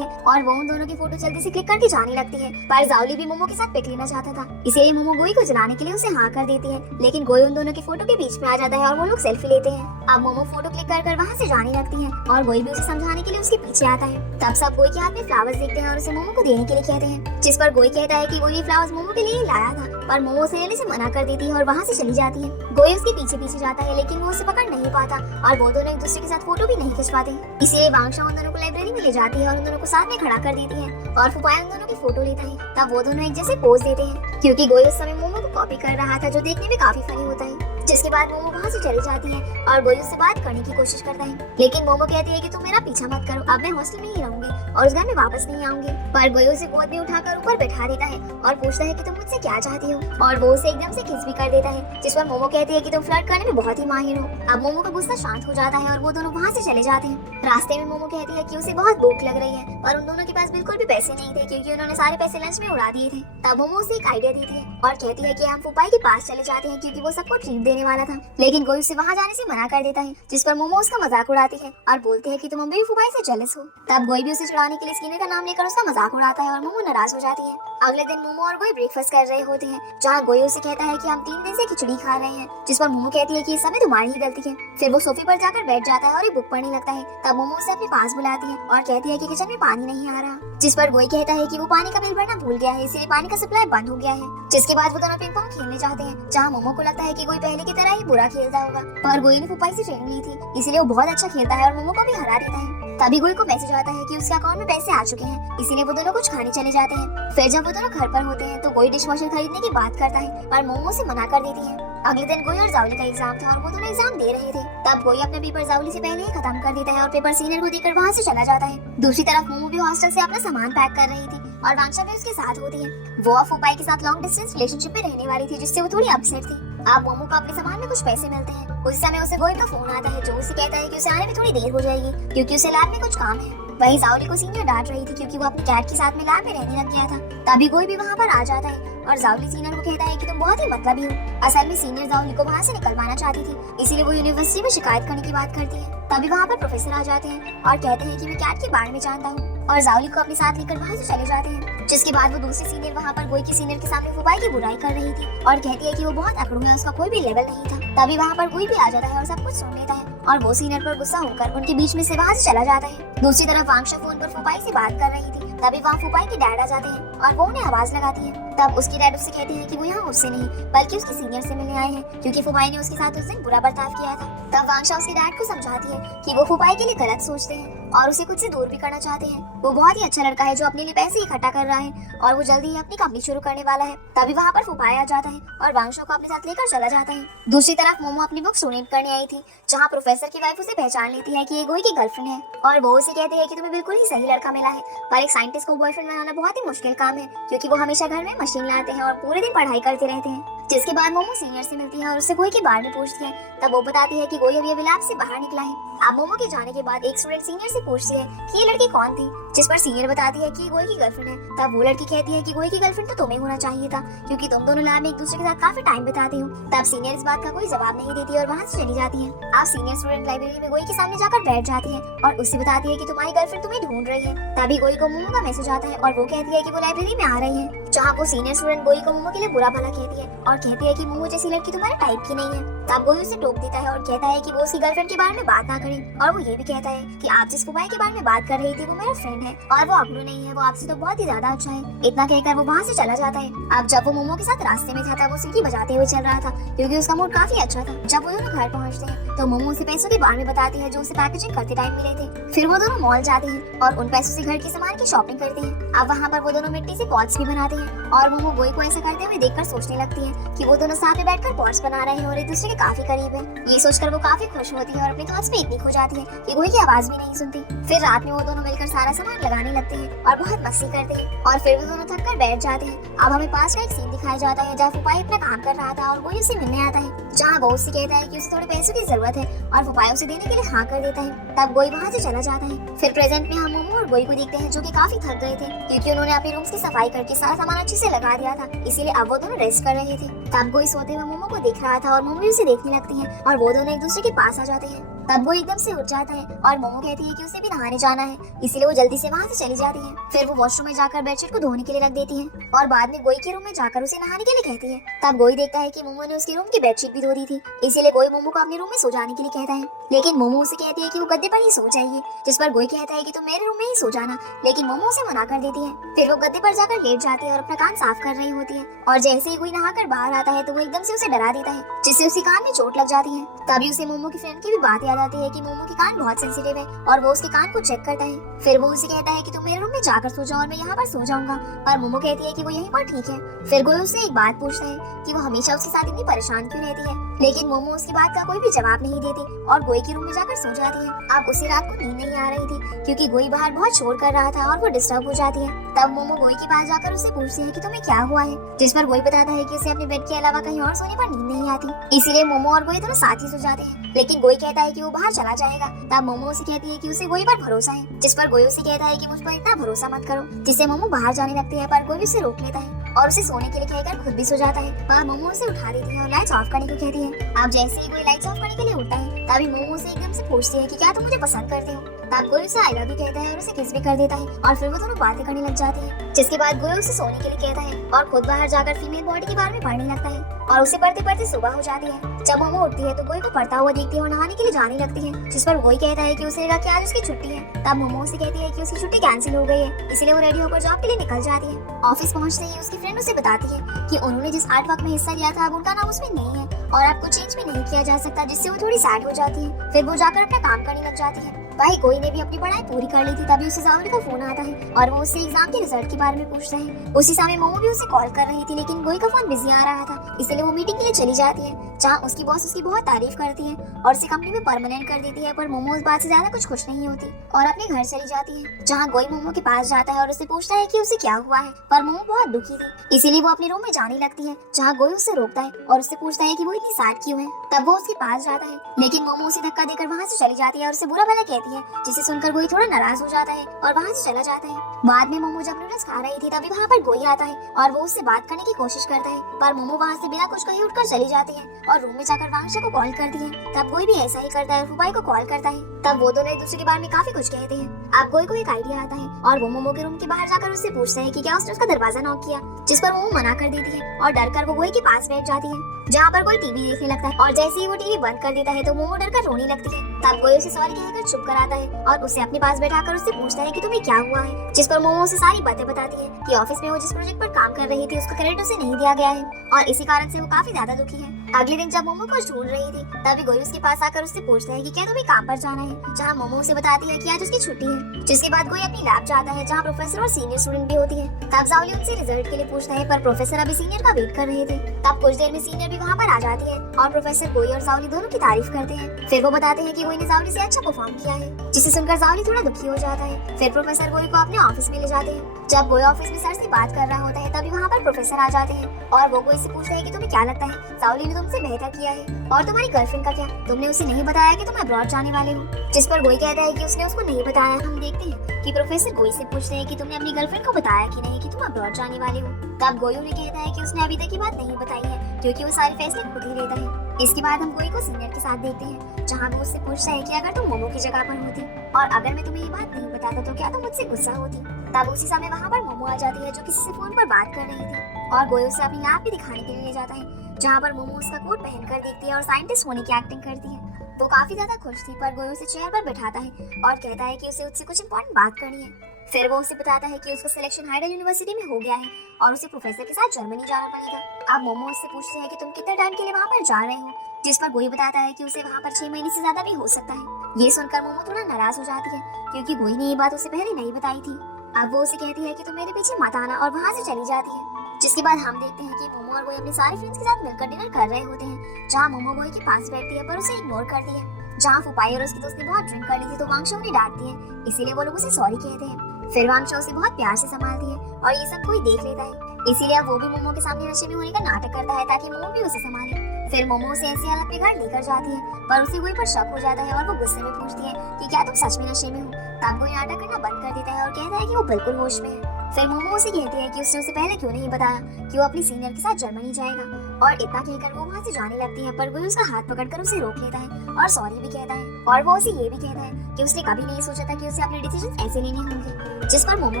है और वो उन दोनों की फोटो जल्दी से क्लिक करके जाने लगती है। पर जाओली भी मोमो के साथ पिक लेना चाहता था, इसलिए मोमो गोई को जलाने के लिए उसे हाँ कर देती है, लेकिन गोई उन दोनों की फोटो के बीच में आ जाता है और वो लोग सेल्फी लेते हैं। अब मोमो फोटो क्लिक कर वहाँ से जाने लगती है और गोई भी उसे समझाने के लिए उसके पीछे आता है। तब सब गोई के हाथ में फ्लावर्स देखते हैं और उसे मोमो को देने के लिए कहते हैं, जिस पर गोई कहता है कि वो ये फ्लावर्स मोमो के लिए लाया था, पर मोमो उसे लेने से मना कर देती है और वहाँ से चली जाती है। गोई उसके पीछे पीछे जाता है, लेकिन वो उसे पकड़ नहीं पाता और वो दोनों एक दूसरे के साथ फोटो भी नहीं खिंच पाते। इसलिए वांगशा उन दोनों को लाइब्रेरी में ले जाती है और उन दोनों को साथ में खड़ा कर देती है और फुपाया उन दोनों की फोटो लेता है। तब वो दोनों एक जैसे पोज देते हैं, क्योंकि गोई उस समय मोमो को कॉपी कर रहा था, जो देखने में काफी फनी होता है। जिसके बाद मोमो वहाँ से चली जाती है और गोई उससे बात करने की कोशिश करता है, लेकिन मोमो कहती है कि तुम मेरा पीछा मत करो, अब मैं हॉस्टल में ही रहूंगी और उस घर में वापस नहीं आऊंगी। पर गोई उसे गोद में उठाकर ऊपर बैठा देता है और पूछता है कि तुम मुझसे क्या चाहती हो, और वो उसे एकदम से किस भी कर देता है, जिस पर मोमो कहती है कि तुम फ्लर्ट करने में बहुत ही माहिर हो। अब मोमो का गुस्सा शांत हो जाता है और वो दोनों वहाँ से चले जाते हैं। रास्ते में मोमो कहती है कि उसे बहुत भूख लग रही है, पर उन दोनों के पास बिल्कुल भी पैसे नहीं थे क्योंकि उन्होंने सारे पैसे लंच में उड़ा दिए थे। तब मोमो उसे एक आइडिया देती है और कहती है कि हम फुपाई के पास चले जाते हैं क्योंकि वो सबको ट्रीट देने वाला था, लेकिन गोई उसे वहाँ जाने से मना कर देता है, जिस पर मोमो उसका मजाक उड़ाती है और बोलती है कि तुम अभी भी फुपाई से जेलस हो। तब गोई भी उसे छुड़ाने के लिए स्किनर का नाम लेकर उसका मजाक उड़ाता है और मोमो नाराज हो जाती है। अगले दिन मोमो और गोई ब्रेकफास्ट कर रहे होते हैं, जहाँ गोई उसे कहता है कि हम 3 दिन से खिचड़ी खा रहे हैं, जिस पर मोमो कहती है कि इस समय तुम्हारी ही गलती है। फिर वो सोफे पर जाकर बैठ जाता है और एक बुक पढ़ने लगता है। तब मोमो उसे अपने पास बुलाती है और कहती है कि किचन में पानी नहीं आ रहा, जिस पर गोई कहता है कि वो पानी का बिल भरना भूल गया है, इसलिए पानी का सप्लाई बंद हो गया है। जिसके बाद वो दोनों पिंग पोंग खेलने जाते हैं, जहाँ मोमो को लगता है कि गोई पहले की तरह ही बुरा खेलता होगा, पर गोई ने फुपाई से ट्रेनिंग ली थी, इसीलिए वो बहुत अच्छा खेलता है और मोमो को भी हरा देता है। तभी गोई को मैसेज आता है कि उसके अकाउंट में पैसे आ चुके हैं, इसीलिए वो दोनों कुछ खाने चले जाते हैं। फिर जब वो दोनों घर पर होते हैं तो गोई डिशवॉशर खरीदने की बात करता है, पर मोमो से मना कर देती है। अगले दिन गोई और जावली का एग्जाम था और वो दोनों एग्जाम दे रहे थे। तब गोई अपना पेपर जावली से पहले ही खत्म कर देता है और पेपर सीनियर को देकर वहाँ से चला जाता है। दूसरी तरफ मोमो भी हॉस्टल से अपना सामान पैक कर रही थी और वांगशा भी उसके साथ होती है। वो अब फुपाई के साथ लॉन्ग डिस्टेंस रिलेशनशिप में रहने वाली थी, जिससे वो थोड़ी अपसेट थी। अब मोमो को अपने सामान में कुछ पैसे मिलते हैं। उस समय उसे गोई का फोन आता है, जो उसे कहता है कि उसे आने में थोड़ी देर हो जाएगी क्योंकि उसे लैब में कुछ काम है। वही जावली को सीनियर डांट रही थी क्योंकि वो अपने कैट के साथ में लैब में रहने लग गया था। तभी गोई भी वहाँ पर आ जाता है और जावली सीनियर को कहता है कि तुम बहुत ही मतलबी हो। असल में सीनियर जावली को वहाँ से निकलवाना चाहती थी, इसीलिए वो यूनिवर्सिटी में शिकायत करने की बात करती है। तभी वहाँ पर प्रोफेसर आ जाते हैं और कहते हैं कि मैं कैट के बारे में जानता हूँ, और जावली को अपने साथ लेकर वहाँ से चले जाते हैं। जिसके बाद वो दूसरी सीनियर वहाँ पर गोई की सीनियर के सामने फुपाई की बुराई कर रही थी और कहती है कि वो बहुत अकड़ू है, उसका कोई भी लेवल नहीं था। तभी वहाँ पर गोई भी आ जाता है और सब कुछ सुन लेता है और वो सीनियर पर गुस्सा होकर उनके बीच में से वहाँ से चला जाता है। दूसरी तरफ वांगशा फोन पर फुपाई से बात कर रही थी। तभी वहाँ फुपाई के डैड आ जाते हैं और वो उन्हें आवाज लगाती है। तब उसकी डैड उससे कहती है कि वो यहाँ उससे नहीं बल्कि उसके सीनियर से मिलने आए हैं, क्योंकि फुपाई ने उसके साथ उस दिन बुरा बर्ताव किया था। तब वांगशा उसके डैड को समझाती है कि वो फुपाई के लिए गलत सोचते हैं और उसे खुद से दूर भी करना चाहते हैं। वो बहुत ही अच्छा लड़का है जो अपने लिए पैसे इकट्ठा कर रहा है और वो जल्दी ही अपनी कंपनी शुरू करने वाला है। तभी वहाँ पर फुपाई आ जाता है और वांगशा को अपने साथ लेकर चला जाता है। दूसरी तरफ मोमो अपनी बुक डोनेट करने आई थी, जहाँ प्रोफेसर की वाइफ उसे पहचान लेती है कि ये गोई की गर्लफ्रेंड है और वो उसे कहती है कि तुम्हें बिल्कुल ही सही लड़का मिला है। पर एक साइंटिस्ट को बॉयफ्रेंड बनाना बहुत ही मुश्किल काम है क्योंकि वो हमेशा घर में मशीन लाते हैं और पूरे दिन पढ़ाई करते रहते हैं। जिसके बाद मोमो सीनियर से मिलती है और उससे गोई के बारे में पूछती है। तब वो बताती है कि गोई अभी लैब से बाहर निकला है। अब मोमो के जाने के बाद एक स्टूडेंट सीनियर से पूछती है कि ये लड़की कौन थी, जिस पर सीनियर बताती है कि गोई की गर्लफ्रेंड है। तब वो लड़की कहती है कि गोई की गर्लफ्रेंड तो तुम्हें होना चाहिए था, क्योंकि तुम दोनों लैब में एक दूसरे के साथ काफी टाइम बिताते हो। तब सीनियर इस बात का कोई जवाब नहीं देती और वहाँ से चली जाती है। अब सीनियर स्टूडेंट लाइब्रेरी में गोई के सामने जाकर बैठ जाती है और उससे बताती है कि तुम्हारी गर्लफ्रेंड तुम्हें ढूंढ रही है। तभी गोई को मोमो का मैसेज आता है और वो कहती है कि वो लाइब्रेरी में आ रही है, जहाँ वो सीनियर स्टूडेंट गोई को मोमो के लिए बुरा भला कहती है और कहती है कि मोमो जैसी लड़की तुम्हारे टाइप की नहीं है। तब गोई उसे टोक देता है और कहता है कि वो उसकी गर्लफ्रेंड के बारे में बात ना करे, और वो ये भी कहता है कि आप जिस फुफाई के बारे में बात कर रही थी वो मेरा फ्रेंड है और वो अगलू नहीं है, वो आपसे तो बहुत ही ज्यादा अच्छा है। इतना कहकर वो वहाँ से चला जाता है। अब जब वो मोमो के साथ रास्ते में था तब वो सीटी बजाते हुए चल रहा था, क्योंकि उसका मूड काफी अच्छा था। जब वो दोनों घर पहुँचते हैं तो मोमो उसे पैसों के बारे में बताती है जो उसे पैकेजिंग करते टाइम मिले थे। फिर वो दोनों मॉल जाते हैं और उन पैसों से घर के सामान की शॉपिंग करते हैं। अब वहाँ पर वो दोनों मिट्टी से पॉट्स भी बनाते हैं और मोमो गोई को ऐसा करते हुए देखकर सोचने लगती है कि वो दोनों साथ में बैठकर पॉट्स बना रहे हैं और एक दूसरे के काफी करीब है। ये सोचकर वो काफी खुश होती है और अपने थॉट्स में इतनी खो जाती है कि गोई की आवाज भी नहीं सुनती। फिर रात में वो दोनों मिलकर सारा सामान लगाने लगते हैं और बहुत मस्ती करते हैं और फिर वो दोनों थक कर बैठ जाते हैं। अब हमें पास का एक सीन दिखाया जाता है जहाँ फुफाई अपना काम कर रहा था और गोई उसे मिलने आता है, जहाँ वो उससे कहता है कि उसे थोड़े पैसों की जरूरत है और फुफाई उसे देने के लिए हाँ कर देता है। तब गोई वहाँ से चला जाता है। फिर प्रेजेंट में हम मोमो और गोई को देखते हैं जो कि काफी थक गए थे, क्योंकि उन्होंने अपने रूम्स की सफाई करके सारा सामान अच्छे से लगा दिया था, इसीलिए अब वो दोनों रेस्ट कर रहे थे। तब गोई सोते हुए मोमो को देख रहा था और मोमो भी उसे देखने लगती है और वो दोनों एक दूसरे के पास आ जाते हैं। तब वो एकदम से उठ जाता है और मोमो कहती है कि उसे भी नहाने जाना है, इसीलिए वो जल्दी से वहाँ से चली जाती है। फिर वो वॉशरूम में जाकर बेडशीट को धोने के लिए रख देती है और बाद में गोई के रूम में जाकर उसे नहाने के लिए कहती है। तब गोई देखता है कि मोमो ने उसके रूम की बेडशीट भी धो दी थी, इसीलिए गोई मोमो को अपने रूम में सो जाने के लिए कहता है। लेकिन मोमो उसे कहती है कि वो गद्दे पर ही सो जाइए, जिस पर गोई कहता है कि तुम मेरे रूम में ही सो जाना, लेकिन मोमो उसे मना कर देती है। फिर वो गद्दे पर जाकर लेट जाती है और अपना कान साफ कर रही होती है और जैसे ही गोई नहाकर बाहर आता है तो वो एकदम से उसे डरा देता है, जिससे उसी कान में चोट लग जाती है। तभी उसे मोमो की फ्रेंड की भी बात याद आती है कि मोमो के कान बहुत सेंसिटिव है और वो उसके कान को चेक करता है। फिर वो उसे कहता है कि तुम मेरे रूम में जाकर सो जाओ और मैं यहाँ पर सो जाऊंगा, पर मोमो कहती है कि वो यहीं पर ठीक है। फिर गोई उससे एक बात पूछता है कि वो हमेशा उसके साथ इतनी परेशान क्यों रहती है, लेकिन मोमो उसकी बात का कोई भी जवाब नहीं देती और गोई के रूम में जाकर सो जाती है। अब उसे रात को नींद नहीं आ रही थी, क्योंकि गोई बाहर बहुत शोर कर रहा था और वो डिस्टर्ब हो जाती है। तब मोमो गोई के पास जाकर उससे पूछती है कि तुम्हें क्या हुआ है, जिस पर गोई बताता है कि उसे अपने बेड के अलावा कहीं और सोने पर नींद नहीं आती, इसीलिए मोमो और गोई दोनों साथ ही सो जाते हैं। लेकिन गोई कहता है कि वो बाहर चला जाएगा। तब मोमो उसे कहती है कि उसे गोई पर भरोसा है, जिस पर गोई उसे कहता है कि मुझ पर इतना भरोसा मत करो, जिससे मोमो बाहर जाने लगती है, पर गोई उसे रोक लेता है और उसे सोने के लिए कहकर खुद भी सो जाता है। पर मोमो उसे उठा देती है और लाइट्स ऑफ करने को कहती है। अब जैसे ही गोई लाइट्स ऑफ करने के लिए उठता है तभी मोमो उसे एकदम से पूछती है कि क्या तुम मुझे पसंद करते हो। तब गोई उसे आई लव यू कहता है और उसे किस भी कर देता है और फिर वो दोनों बातें करने लग जाते हैं, जिसके बाद गोई उसे सोने के लिए कहता है और खुद बाहर जाकर फीमेल बॉडी के बारे में पढ़ने लगता है और उसे पढ़ते पढ़ते सुबह हो जाती है। जब मोमो उठती है तो गोई को पढ़ता हुआ देखती है और नहाने के लिए जाने लगती है, जिस पर गोई कहता है कि उसे लगा कि आज उसकी छुट्टी है। तब मोमो उसे कहती है कि उसकी छुट्टी कैंसिल हो गई है, इसलिए वो रेडी होकर जॉब के लिए निकल जाती है। ऑफिस पहुंचते ही उसकी फ्रेंड उसे बताती है कि उन्होंने जिस आर्ट वर्क में हिस्सा लिया था अब उनका नाम उसमें नहीं है और आपको चेंज भी नहीं किया जा सकता, जिससे वो थोड़ी सैड हो जाती है। फिर वो जाकर अपना काम करने लग जाती है। भाई गोई ने भी अपनी पढ़ाई पूरी कर ली थी, तभी उसे जामिर का फोन आता है और वो उससे एग्जाम के रिजल्ट के बारे में पूछता है। उसी समय मोमो भी उसे कॉल कर रही थी, लेकिन गोई का फोन बिजी आ रहा था, इसलिए वो मीटिंग के लिए चली जाती है, जहाँ उसकी बॉस उसकी बहुत तारीफ करती है और उसे कंपनी में परमानेंट कर देती है। पर मोमो उस बात से ज्यादा कुछ खुश नहीं होती और अपने घर चली जाती है, जहाँ गोई मोमो के पास जाता है और उसे पूछता है कि उसे क्या हुआ है। पर मोमो बहुत दुखी थी, इसीलिए वो अपने रूम में जाने लगती है, जहाँ गोई उससे रोकता है और उससे पूछता है कि वो इतनी सैड क्यों है। तब वो उसके पास जाता है, लेकिन मोमो उसे धक्का देकर वहाँ से चली जाती है और उसे बुरा भला कहती है, जिसे सुनकर गोई थोड़ा नाराज हो जाता है और वहाँ से चला जाता है। बाद में मोमो जब नूडल्स खा रही थी तभी वहाँ पर गोई आता है और वो उससे बात करने की कोशिश करता है, पर मोमो वहाँ से बिना कुछ कहे उठकर चली जाती है और रूम में जाकर वांशा को कॉल करती है। तब गोई भी ऐसा ही करता है और फुफाई को कॉल करता है। तब वो दोनों एक दूसरे के बारे में काफी कुछ कहते हैं। अब गोई को एक आइडिया आता है और वो मोमो के रूम के बाहर जाकर उससे पूछता है कि क्या उसने उसका दरवाजा नॉक किया, जिस पर मोमो मना कर देती है और डरकर वो गोई के पास बैठ जाती है, जहाँ पर कोई टीवी देखने लगता है और जैसे ही वो टीवी बंद कर देता है तो मोमो डरकर रोने लगती है। तब गोई उसे सॉरी कहकर चुप कराता है और उसे अपने पास बैठाकर उससे पूछता है कि तुम्हें क्या हुआ है, जिस पर मोमो उसे सारी बातें बताती है कि ऑफिस में वो जिस प्रोजेक्ट पर काम कर रही थी उसका क्रेडिट उसे नहीं दिया गया है और इसी कारण से वो काफी ज्यादा दुखी है। अगले दिन जब मोमो को ढूंढ रही थी तभी गोई उसके पास आकर उससे पूछता है कि क्या तुम्हें काम पर जाना है, हैं, जहाँ मोमो उसे बताती है कि आज उसकी छुट्टी है। जिसके बाद गोई अपनी लैब जाता है, जहाँ प्रोफेसर और सीनियर स्टूडेंट भी होती है। तब जाओली उनसे रिजल्ट के लिए पूछता है, पर प्रोफेसर अभी सीनियर का वेट कर रहे थे। तब कुछ देर में सीनियर भी वहाँ पर आ जाती है और प्रोफेसर गोई और जाओली दोनों की तारीफ करते हैं। फिर वो बताते हैं कि गोई ने जाओली से अच्छा परफॉर्म किया है, जिसे सुनकर जाओली थोड़ा दुखी हो जाता है। फिर प्रोफेसर गोई को अपने ऑफिस में ले जाते हैं। जब गोई ऑफिस में सर से बात कर रहा होता है, तभी वहाँ पर प्रोफेसर आ जाते हैं और वो गोई से पूछते हैं कि तुम्हें क्या लगता है जाओली ने तुमसे बेहतर किया है, और तुम्हारी गर्लफ्रेंड का क्या, तुमने उसे नहीं बताया कि तुम अब्रॉड जाने वाले हो। जिस पर गोई कहता है कि उसने उसको नहीं बताया। हम देखते हैं कि प्रोफेसर गोई से पूछते हैं कि तुमने अपनी गर्लफ्रेंड को बताया कि नहीं कि तुम अब्रॉड जाने वाले हो। तब गोई उन्हें कहता है कि उसने अभी तक ये बात नहीं बताई है, क्योंकि वो सारे फैसले खुद ही लेता है। इसके बाद हम गोई को सीनियर के साथ देखते हैं, जहाँ वो उससे पूछता है कि अगर तुम मोमो की जगह पर होती और अगर मैं तुम्हें ये बात नहीं बताता तो क्या तुम मुझसे गुस्सा होती। तब उसी समय वहाँ पर मोमो आ जाती है, जो किसी से फोन पर बात कर रही थी, और गोई उसे अपनी लैब भी दिखाने के लिए ले जाता है, जहाँ पर मोमो उसका कोट पहनकर देखती है और साइंटिस्ट होने की एक्टिंग करती है। वो काफी ज्यादा खुश थी, पर गोई उसे चेयर पर बैठाता है और कहता है कि उसे उससे कुछ इंपॉर्टेंट बात करनी है। फिर वो उसे बताता है कि उसका सिलेक्शन हाइडल यूनिवर्सिटी में हो गया है और उसे प्रोफेसर के साथ जर्मनी जाना पड़ेगा। अब मोमो उससे पूछते हैं कि तुम कितने टाइम के लिए वहाँ पर जा रहे हो, जिस पर गोई बताता है कि उसे वहाँ पर 6 महीने से ज्यादा भी हो सकता है। ये सुनकर मोमो थोड़ा नाराज हो जाती है, क्योंकि गोई ने ये बात उसे पहले नहीं बताई थी। अब वो उसे कहती है कि तुम मेरे पीछे मत आना, और वहाँ से चली जाती है। जिसके बाद हम देखते हैं कि मोमो और गोई अपने सारे फ्रेंड्स के साथ मिलकर डिनर कर रहे होते हैं, जहाँ मोमो गोई के पास बैठती है पर उसे इग्नोर करती है। जहाँ फुपाई और उसके दोस्त ने बहुत ड्रिंक कर ली थी, तो वांगशा उन्हें डांटती है, इसीलिए वो लोग उसे सॉरी कहते हैं। फिर वांगशा उसे बहुत प्यार से संभालती है और ये सब कोई देख लेता है, इसीलिए अब वो भी मोमो के सामने नशे में होने का नाटक करता है, ताकि मोमो भी उसे संभाले। फिर मोमो उसे ऐसी हालत में घर लेकर जाती है, पर उसे गोई पर शक हो जाता है और वो गुस्से में पूछती है कि क्या तुम सच में नशे में हो। तब गोई नाटक करना बंद कर देता है और कहता है कि वो बिल्कुल होश में है। फिर मोमो उसे कहती है कि उसने उसे पहले क्यों नहीं बताया कि वो अपनी सीनियर के साथ जर्मनी जाएगा, और इतना कहकर वो वहाँ से जाने लगती है, पर गोई उसका हाथ पकड़कर उसे रोक लेता है और सॉरी भी कहता है, और वो उसे ये भी कहता है कि उसने कभी नहीं सोचा था कि उसे अपने डिसीजन ऐसे लेने होंगे। जिस पर मोमो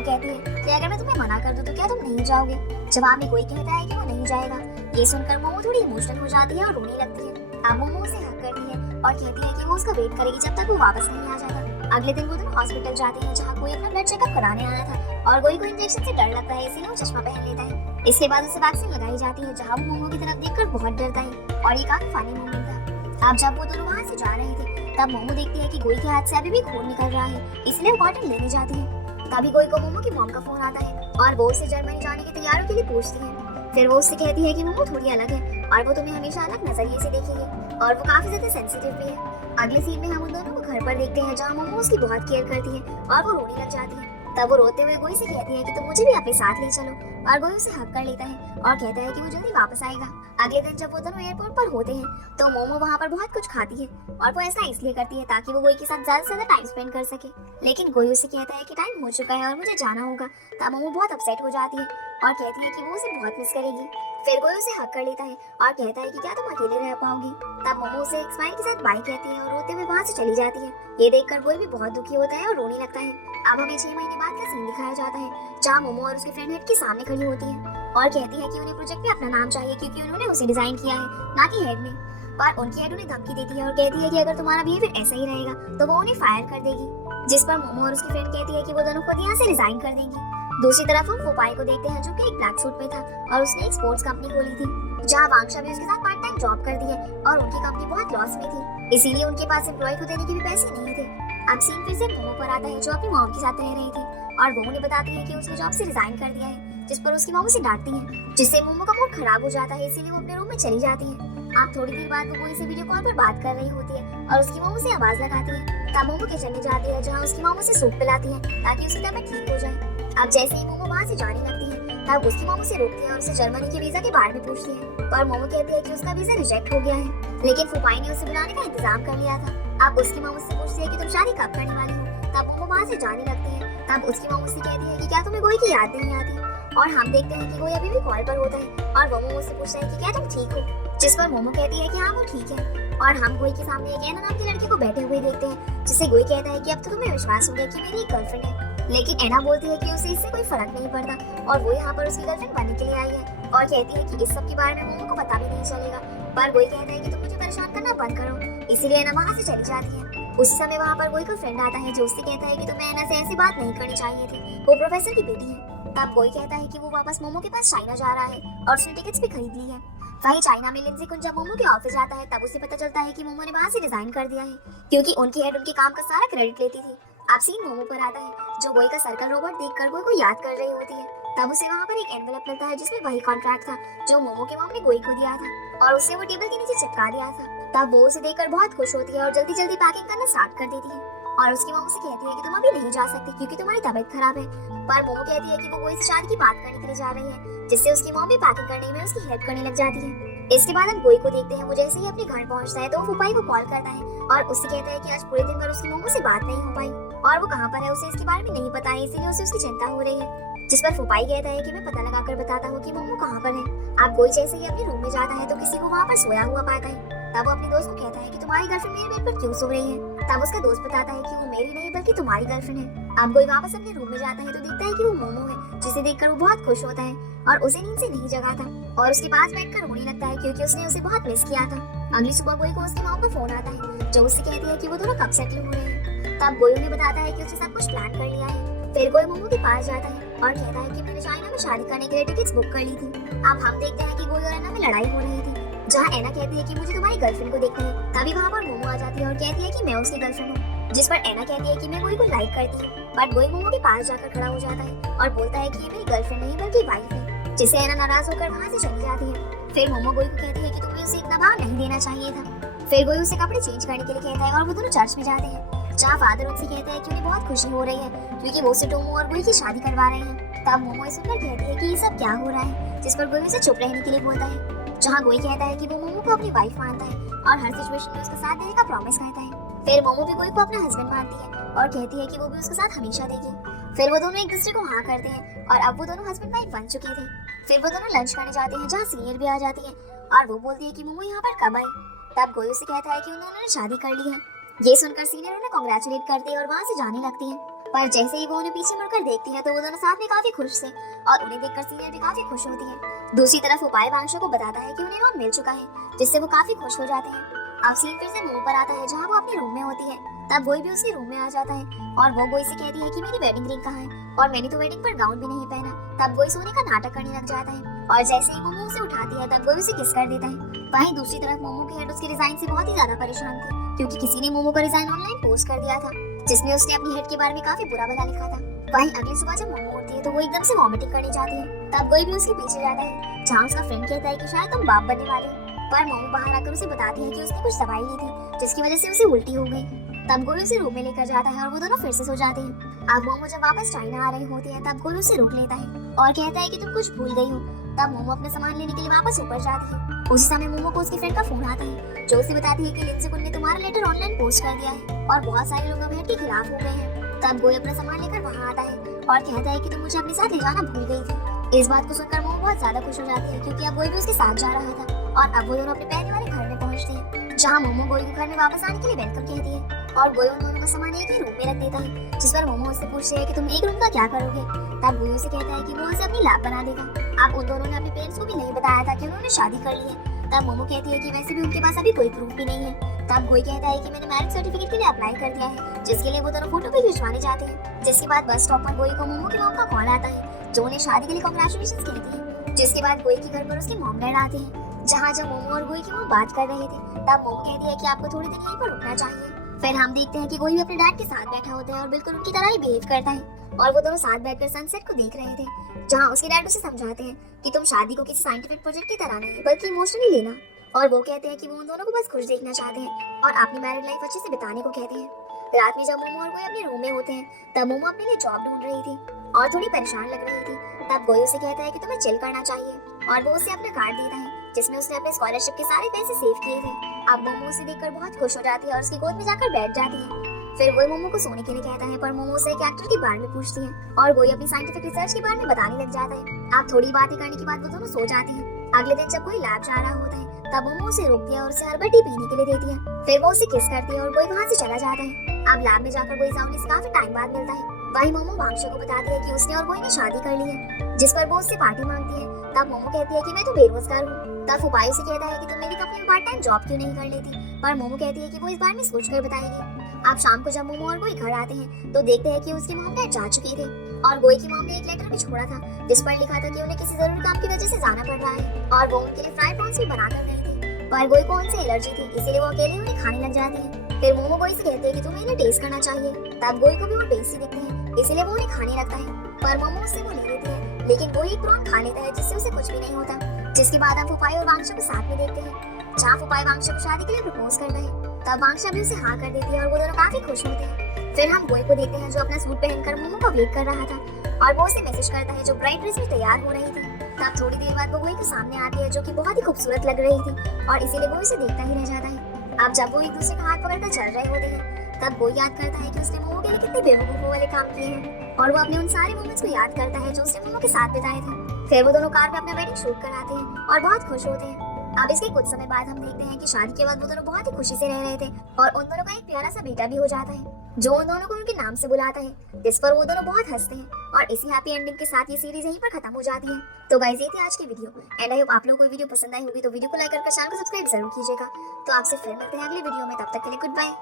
कहती है कि अगर मैं तुम्हें मना कर दूं तो क्या तुम नहीं जाओगे। जवाब में गोई कहता है कि वो नहीं जाएगा। ये सुनकर मोमो थोड़ी इमोशनल हो जाती है और रोने लगती है। अब मोमो उसे हक करती है और कहती है कि वो उसका वेट करेगी जब तक वो वापस नहीं आ जाता। अगले दिन वो दोनों हॉस्पिटल जाते हैं, जहाँ कोई अपना ब्लड चेकअप कराने आया था, और गोई को इंजेक्शन से डर लगता है, इसीलिए वो चश्मा पहन लेता है। इसके बाद उसे वैक्सीन लगाई जाती है, जहाँ वो मोमो की तरफ देखकर बहुत डरता है, और ये काफी फनी मोमेंट था। अब जब वो दोनों वहाँ से जा रहे थे, तब मोमो देखती है कि गोई के हाथ से अभी भी खून निकल रहा है, इसलिए वो कॉटन लेने जाती है। तभी गोई को मोमो की मॉम का फोन आता है और वो उसे जर्मनी जाने की तैयारियों के लिए पूछती है। फिर वो उससे कहती है कि मोमो थोड़ी अलग है और वो तुम्हें हमेशा अलग नजरिए से देखेगी, और वो काफी ज्यादा सेंसिटिव भी है। अगले सीन में हम उन दोनों को घर पर देखते हैं, जहाँ मोमो उसकी बहुत केयर करती है और वो रोने लग जाती है। तब वो रोते हुए गोई से कहती है कि तुम मुझे भी अपने साथ ले चलो, और गोई उसे हक कर लेता है और कहता है कि वो जल्दी वापस आएगा। अगले दिन जब वो दोनों एयरपोर्ट पर होते हैं, तो मोमो वहाँ पर बहुत कुछ खाती है, और वो ऐसा इसलिए करती है ताकि वो गोई के साथ ज्यादा से ज्यादा टाइम स्पेंड कर सके। लेकिन गोई उसे कहता है कि टाइम हो चुका है और मुझे जाना होगा। तब मोमो बहुत अपसेट हो जाती है और कहती है कि वो उसे बहुत मिस करेगी। फिर गोई उसे हक कर लेता है और कहता है कि क्या तुम अकेले रह पाओगी। तब मोमो उसे एक स्माइल के साथ बाय कहती है और रोते हुए वहाँ से चली जाती है। ये देखकर गोई भी बहुत दुखी होता है और रोने लगता है। अब हमें 6 महीने बाद का सीन दिखाया जाता है, जहाँ मोमो और उसके फ्रेंड हेड के सामने खड़ी होती है और कहती है कि उन्हें प्रोजेक्ट में अपना नाम चाहिए, क्योंकि उन्होंने उसे डिजाइन किया है, ना कि हेड ने। पर उनकी हेड उन्हें धमकी देती है और कहती है कि अगर तुम्हारा बिहेवियर ऐसा ही रहेगा तो वो उन्हें फायर कर देगी। जिस पर मोमो और उसकी फ्रेंड कहती है कि वो दोनों खुद यहाँ से रिजाइन कर देंगी। दूसरी तरफ हम फुपाई को देखते हैं, जो कि एक ब्लैक सूट में था और उसने एक स्पोर्ट्स कंपनी खोली थी, जहाँ वांगशा भी उसके साथ पार्ट टाइम जॉब करती है, और उनकी कंपनी बहुत लॉस में थी, इसीलिए उनके पास एम्प्लॉय को देने के भी पैसे नहीं थे। अब सीन फिर से मोमो पर आता है, जो अपनी मॉम के साथ रह रही थी, और वो उन्हें बताती है कि उसने जॉब से रिजाइन कर दिया है, जिस पर उसकी मॉम उसे डांटती है, जिससे मोमो का मूड खराब हो जाता है, इसीलिए वो अपने रूम में चली जाती है। अब थोड़ी देर बाद वो गोई से वीडियो कॉल पर बात कर रही होती है और उसकी मॉम उसे आवाज लगाती है। तब मोमो किचन में जाती है, जहाँ उसकी मॉम उसे सूप पिलाती है ताकि उसकी तबीयत ठीक हो जाए। अब जैसे ही मोमो वहाँ से जाने लगती है, तब उसकी मॉम उसे रोकती है और उसे जर्मनी के वीजा के बारे में पूछती है, पर मोमो कहती है कि उसका वीजा रिजेक्ट हो गया है, लेकिन फुपाई ने उसे बुलाने का इंतजाम कर लिया था। अब उसकी मॉम उससे पूछती है कि तुम शादी कब करने वाली हो। तब मोमो वहाँ से जाने लगती है। तब उसकी मॉम उससे कहती है कि क्या तुम्हें गोई की याद नहीं आती, और हम देखते हैं कि गोई अभी भी कॉल पर होता है और वो मोमो से पूछता है कि क्या तुम ठीक हो, जिस पर मोमो कहती है कि हाँ वो ठीक है। और हम गोई के सामने एक एना नाम के लड़के को बैठे हुए देखते हैं, जिससे गोई कहता है कि अब तो तुम्हें विश्वास हो गया कि मेरी एक गर्लफ्रेंड है। लेकिन एना बोलती है कि उसे इससे कोई फर्क नहीं पड़ता और वो यहाँ पर उसकी गर्लफ्रेंड बनने के लिए आई है, और कहती है कि इस सब के बारे में मोमो को पता भी नहीं चलेगा। पर गोई कहता है कि तुम मुझे परेशान करना बंद करो, इसीलिए एना वहाँ से चली जाती है। उसी समय वहाँ पर गोई का फ्रेंड आता है, जो उससे कहता है कि तुम्हें एना से ऐसी बात नहीं करनी चाहिए थी, वो प्रोफेसर की बेटी है। तब गोई कहता है कि वो वापस मोमो के पास चाइना जा रहा है और उसने टिकट्स भी खरीद ली है। वहीं चाइना में लिंजी कुन जब मोमो के ऑफिस जाता है तब उसे पता चलता है कि मोमो ने वहाँ से रिजाइन कर दिया है, क्योंकि उनकी हेड उनके काम का सारा क्रेडिट लेती थी। अब सीन मोमो पर आता है, जो गोई का सर्कल रोबोट देखकर गोई को याद कर रही होती है। तब उसे वहाँ पर एक एनवेलप मिलता है जिसमें वही कॉन्ट्रैक्ट था जो मोमो के मॉम ने गोई को दिया था, और उससे वो टेबल के नीचे चिपका दिया था। तब वो उसे देखकर बहुत खुश होती है और जल्दी जल्दी पैकिंग करना स्टार्ट कर देती है, और उसकी मॉम से कहती है कि तुम अभी नहीं जा सकती क्योंकि तुम्हारी तबीयत खराब है। पर मोमो कहती है कि वो गोई से शादी की बात करने के लिए जा रही है, जिससे उसकी मॉम भी पैकिंग करने में उसकी हेल्प करने लग जाती है। इसके बाद हम गोई को देखते हैं, वो जैसे ही अपने घर पहुंचता है तो वो फुपाई को कॉल करता है और उससे कहता है कि आज पूरे दिन भर उसकी मोमो से बात नहीं हो पाई और वो कहाँ पर है उसे इसके बारे में नहीं पता है, इसीलिए उसे उसकी चिंता हो रही है। जिस पर फुपाई कहता है कि मैं पता लगा कर बताता हूँ कि मोमो कहाँ पर है। अब गोई जैसे ही अपने रूम में जाता है तो किसी को वहाँ पर सोया हुआ पाता है। तब वो अपने दोस्त को कहता है कि तुम्हारी गर्लफ्रेंड मेरे बेड पर क्यों सो रही है। तब उसका दोस्त बताता है कि वो मेरी नहीं बल्कि तुम्हारी गर्लफ्रेंड है। अब गोई वापस अपने रूम में जाता है तो देखता है कि वो मोमो है, जिसे देखकर वो बहुत खुश होता है और उसे नींद से नहीं जगाता और उसके पास बैठकर रोने लगता है क्योंकि उसने उसे बहुत मिस किया था। अगली सुबह गोई को उसकी माँ का फोन आता है जो उससे कहती है कि वो दोनों कब सेटल हो रहे हैं। तब गोई उन्हें बताता है कि उसने सब कुछ प्लान कर लिया है। फिर गोई मोमो के पास जाता है और कहता है कि मैंने चाइना में शादी करने के लिए टिकट्स बुक कर ली थी। अब हम देखते हैं कि गोई और एना में लड़ाई हो रही थी, जहाँ एना कहती है कि मुझे तुम्हारी गर्लफ्रेंड को देखना है। तभी वहाँ पर मोमो आ जाती है और कहती है कि मैं उसकी गर्लफ्रेंड हूँ, जिस पर एना कहती है कि मैं गोई को लाइक करती हूँ। बट गोई मोमो के पास जाकर खड़ा हो जाता है और बोलता है कि ये मेरी गर्लफ्रेंड नहीं बल्कि वाइफ है, जिससे एना नाराज होकर वहाँ से चली जाती है। फिर मोमो गोई को कहती है कि तुम्हें उसे इतना भाव नहीं देना चाहिए था। फिर गोई उसे कपड़े चेंज करने के लिए कहता है और वो दोनों चर्च में जाते हैं, जहाँ फादर उनसे कहते हैं कि उन्हें बहुत खुशी हो रही है क्योंकि वो उसे टोमो और गोई की शादी करवा रहे हैं। तब मोमो ये सुनकर कहती है कि ये सब क्या हो रहा है, जिस पर गोई उसे चुप रहने के लिए बोलता है, जहाँ गोई कहता है कि वो मोमो को अपनी वाइफ मानता है और हर सिचुएशन में उसका साथ देने का प्रॉमिस करता है। फिर मोमो भी गोई को अपना हस्बैंड मानती है और कहती है कि वो भी उसके साथ हमेशा देगी। फिर वो दोनों एक दूसरे को हाँ करते हैं और अब वो दोनों हस्बैंड वाइफ बन चुके थे। फिर वो दोनों लंच करने जाते हैं, जहाँ सीनियर भी आ जाती है और वो बोलती है कि मोमो यहाँ पर कब आई। तब गोई उसे कहता है कि उन्होंने शादी कर ली है। ये सुनकर सीनियर उन्हें कांग्रेचुलेट करते हैं और वहाँ से जाने लगती है। पर जैसे ही वो उन्हें पीछे मुड़कर देखती है तो वो दोनों साथ में काफी खुश थे और उन्हें देखकर सीनियर भी काफी खुश होती है। दूसरी तरफ उपाय वांशो को बताता है कि उन्हें रोन मिल चुका है, जिससे वो काफी खुश हो जाते हैं। अब सीन फिर से मोमो पर आता है, जहाँ वो अपने रूम में होती है। तब गोई भी उसके रूम में आ जाता है और वो गोई से कहती है कि मेरी वेडिंग रिंग कहाँ है और मैंने तो वेडिंग पर गाउन भी नहीं पहना। तब गोई सोने का नाटक करने लग जाता है और जैसे ही मोमो उसे उठाती है तब गोई उसे किस कर देता है। वहीं दूसरी तरफ मोमो की हेड उसके रिजाइन से बहुत ही ज्यादा परेशान थी, क्योंकि किसी ने मोमो का रिजाइन ऑनलाइन पोस्ट कर दिया था, जिसमें उसने अपनी हेड के बारे में काफी बुरा भला लिखा था। वहीं अगली सुबह जब मोमो उठती है तो वो एकदम से वॉमिटिंग करने जाती है। तब गोई भी उसके पीछे जाता है, जहाँ उसका फ्रेंड कहता है कि शायद तुम बाप बनने वाले हो। पर मोमो बाहर आकर उसे बताती है कि उसने कुछ दवाई ली थी जिसकी वजह से उसे उल्टी हो गई। तब गोई उसे रूम में लेकर जाता है और वो दोनों फिर से सो जाते हैं। अब मोमो जब वापस चाइना आ रही होती है तब गोई उसे रोक लेता है और कहता है कि तुम कुछ भूल गई हो। तब मोमो अपना सामान लेने के लिए वापस ऊपर जाती है। उसी समय मोमो को उसके फ्रेंड का फोन आता है, जो उसे बताती है कि लिंजी कुन ने तुम्हारा लेटर ऑनलाइन पोस्ट कर दिया है और बहुत सारे लोग अब हेड के खिलाफ हो गए हैं। तब गोई अपना सामान लेकर वहाँ आता है और कहता है कि तुम मुझे अपने साथ ले जाना भूल गई थी। इस बात को सुनकर मोमो बहुत ज्यादा खुश हो जाती है, क्योंकि अब गोई भी उसके साथ जा रहा था और अब वो दोनों अपने पहले वाले घर में पहुंचते हैं, जहाँ मोमो गोई को घर में वापस आने के लिए वेलकम कहती है और गोई उन दोनों का सामान एक ही रूम में रख देता है। जिस पर मोमो उससे पूछते हैं कि तुम एक रूम का क्या करोगे। तब गोई उसे कहता है कि वो उसे अपनी लैब बना देगा। अब उन दोनों ने अपने पेरेंट्स को भी नहीं बताया था कि उन्होंने शादी कर ली है। तब मोमो कहती है कि वैसे भी उनके पास अभी कोई प्रूफ भी नहीं है। तब गोई कहता है कि मैंने मैरिज सर्टिफिकेट के लिए अप्लाई कर दिया है, जिसके लिए वो दोनों फोटो भी खिंचवाने जाते हैं। जिसके बाद बस स्टॉप पर गोई को मोमो के मॉम का कॉल आता है, जो उन्हें शादी के लिए कांग्रेचुलेशंस कहती है। जिसके बाद गोई के घर पर उसके मॉम डैड आते हैं, जहाँ जब मोमो और गोई की मॉम बात कर रहे थे तब मोमो कहती है कि आपको थोड़ी देर यहीं पर रुकना चाहिए। फिर हम देखते हैं कि गोई भी अपने डैड के साथ बैठा होता है और बिल्कुल उनकी तरह ही बिहेव करता है और वो दोनों साथ बैठकर सनसेट को देख रहे थे, जहाँ उसके डैड उसे समझाते हैं कि तुम शादी को किसी साइंटिफिक प्रोजेक्ट की तरह नहीं बल्कि इमोशनली लेना, और वो कहते हैं कि वो उन दोनों को बस खुश देखना चाहते हैं और अपनी मैरिड लाइफ अच्छे से बिताने को कहते हैं। रात में जब मोमो और गोई अपने रूम में होते हैं तब मोमो अपने लिए जॉब ढूंढ रही थी और थोड़ी परेशान लग रही थी। तब गोई उसे कहता है कि तुम्हें चिल करना चाहिए और वो उसे अपना कार्ड देता है जिसमें उसने अपने स्कॉलरशिप के सारे पैसे सेव किए थे। अब मोमो उसे देखकर बहुत खुश हो जाती है और उसकी गोद में जाकर बैठ जाती है। फिर गोई मोमो को सोने के लिए कहता है, पर मोमो उसे एक एक्टर के बारे में पूछती है और गोई अपनी साइंटिफिक रिसर्च के बारे में बताने लग जाता है। अब थोड़ी बातें करने के बाद वो दोनों सो जाते हैं। अगले दिन जब कोई लैब जा रहा होता है तब मोमो उसे रोकती है और उसे हर्बल टी पीने के लिए देती है। फिर वो उसे किस करती है और गोई वहाँ से चला जाता है। अब लैब में जाकर गोई जाओने से काफी टाइम बाद मिलता है। वही मोमो वांशो को बताती है कि उसने और गोई ने शादी कर ली है, जिस पर वो उससे पार्टी मांगती है। तब मोमो कहती है कि मैं तो बेरोजगार हूँ। तब उपाय से कहता है कि तुम मेरी कंपनी में पार्ट टाइम जॉब क्यों नहीं कर लेती, पर मोमो कहती है कि वो इस बारे में सोच कर बताएगी। अब शाम को जब मोमो और गोई घर आते हैं तो देखते हैं कि उसके मॉम डैड जा चुके थे और गोई की मॉम ने एक लेटर भी छोड़ा था जिस पर लिखा था कि उन्हें किसी जरूरी काम की वजह से जाना पड़ रहा है और वो उनके लिए फ्राइड प्रॉन्स भी बना कर गई थी, पर गोई को उनसे एलर्जी थी इसीलिए वो अकेले उन्हें खाने लग जाती है। फिर मोमो गोई से कहते हैं कि तुम्हें इन्हें टेस्ट करना चाहिए। तब गोई को भी वो टेस्टी दिखते हैं इसीलिए वो उन्हें खाने लगता है, पर मोमो उससे वो ले लेती है लेकिन गोई एक प्रॉन खा लेता है जिससे उसे कुछ भी नहीं होता। जिसके बाद हम फुफाई और वांगशा को साथ में देखते हैं जहाँ फुफाई वांगशा को शादी के लिए प्रपोज करता है। तब वांगशा भी उसे हाँ कर देती है और वो दोनों काफी खुश होते हैं। फिर हम गोई को देखते हैं जो अपना सूट पहनकर मोमो का वेट कर रहा था और वो उसे मैसेज करता है जो ब्राइट ड्रेस में तैयार हो रही थी। तब थोड़ी देर बाद वो गोई के सामने आती है जो कि बहुत ही खूबसूरत लग रही थी और इसीलिए वो उसे देखता ही रह जाता है। अब जब वो एक दूसरे का हाथ पकड़कर चल रहे होते हैं तब वो याद करता है कि उसने मोमो के लिए कितने बेवकूफों वाले काम किए हैं और वो अपने उन सारे मोमेंट्स को याद करता है जो उसने मोमो के साथ बिताए थे। फिर वो दोनों कार में अपना वेडिंग शूट कराते हैं और बहुत खुश होते हैं। अब इसके कुछ समय बाद हम देखते हैं कि शादी के बाद वो दोनों बहुत ही खुशी से रह रहे थे और उन दोनों का एक प्यारा सा बेटा भी हो जाता है जो उन दोनों को उनके नाम से बुलाता है, जिस पर वो दोनों बहुत हंसते हैं और इसी हैप्पी एंडिंग के साथ ये सीरीज यहीं पर खत्म हो जाती है। तो गाइस ये थी आज की वीडियो एंड आई होप आप लोगों को वीडियो पसंद आई होगी, तो वीडियो को लाइक करके चैनल को सब्सक्राइब जरूर कीजिएगा। तो आपसे फिर मिलते हैं अगली वीडियो में, तब तक के लिए गुड बाय।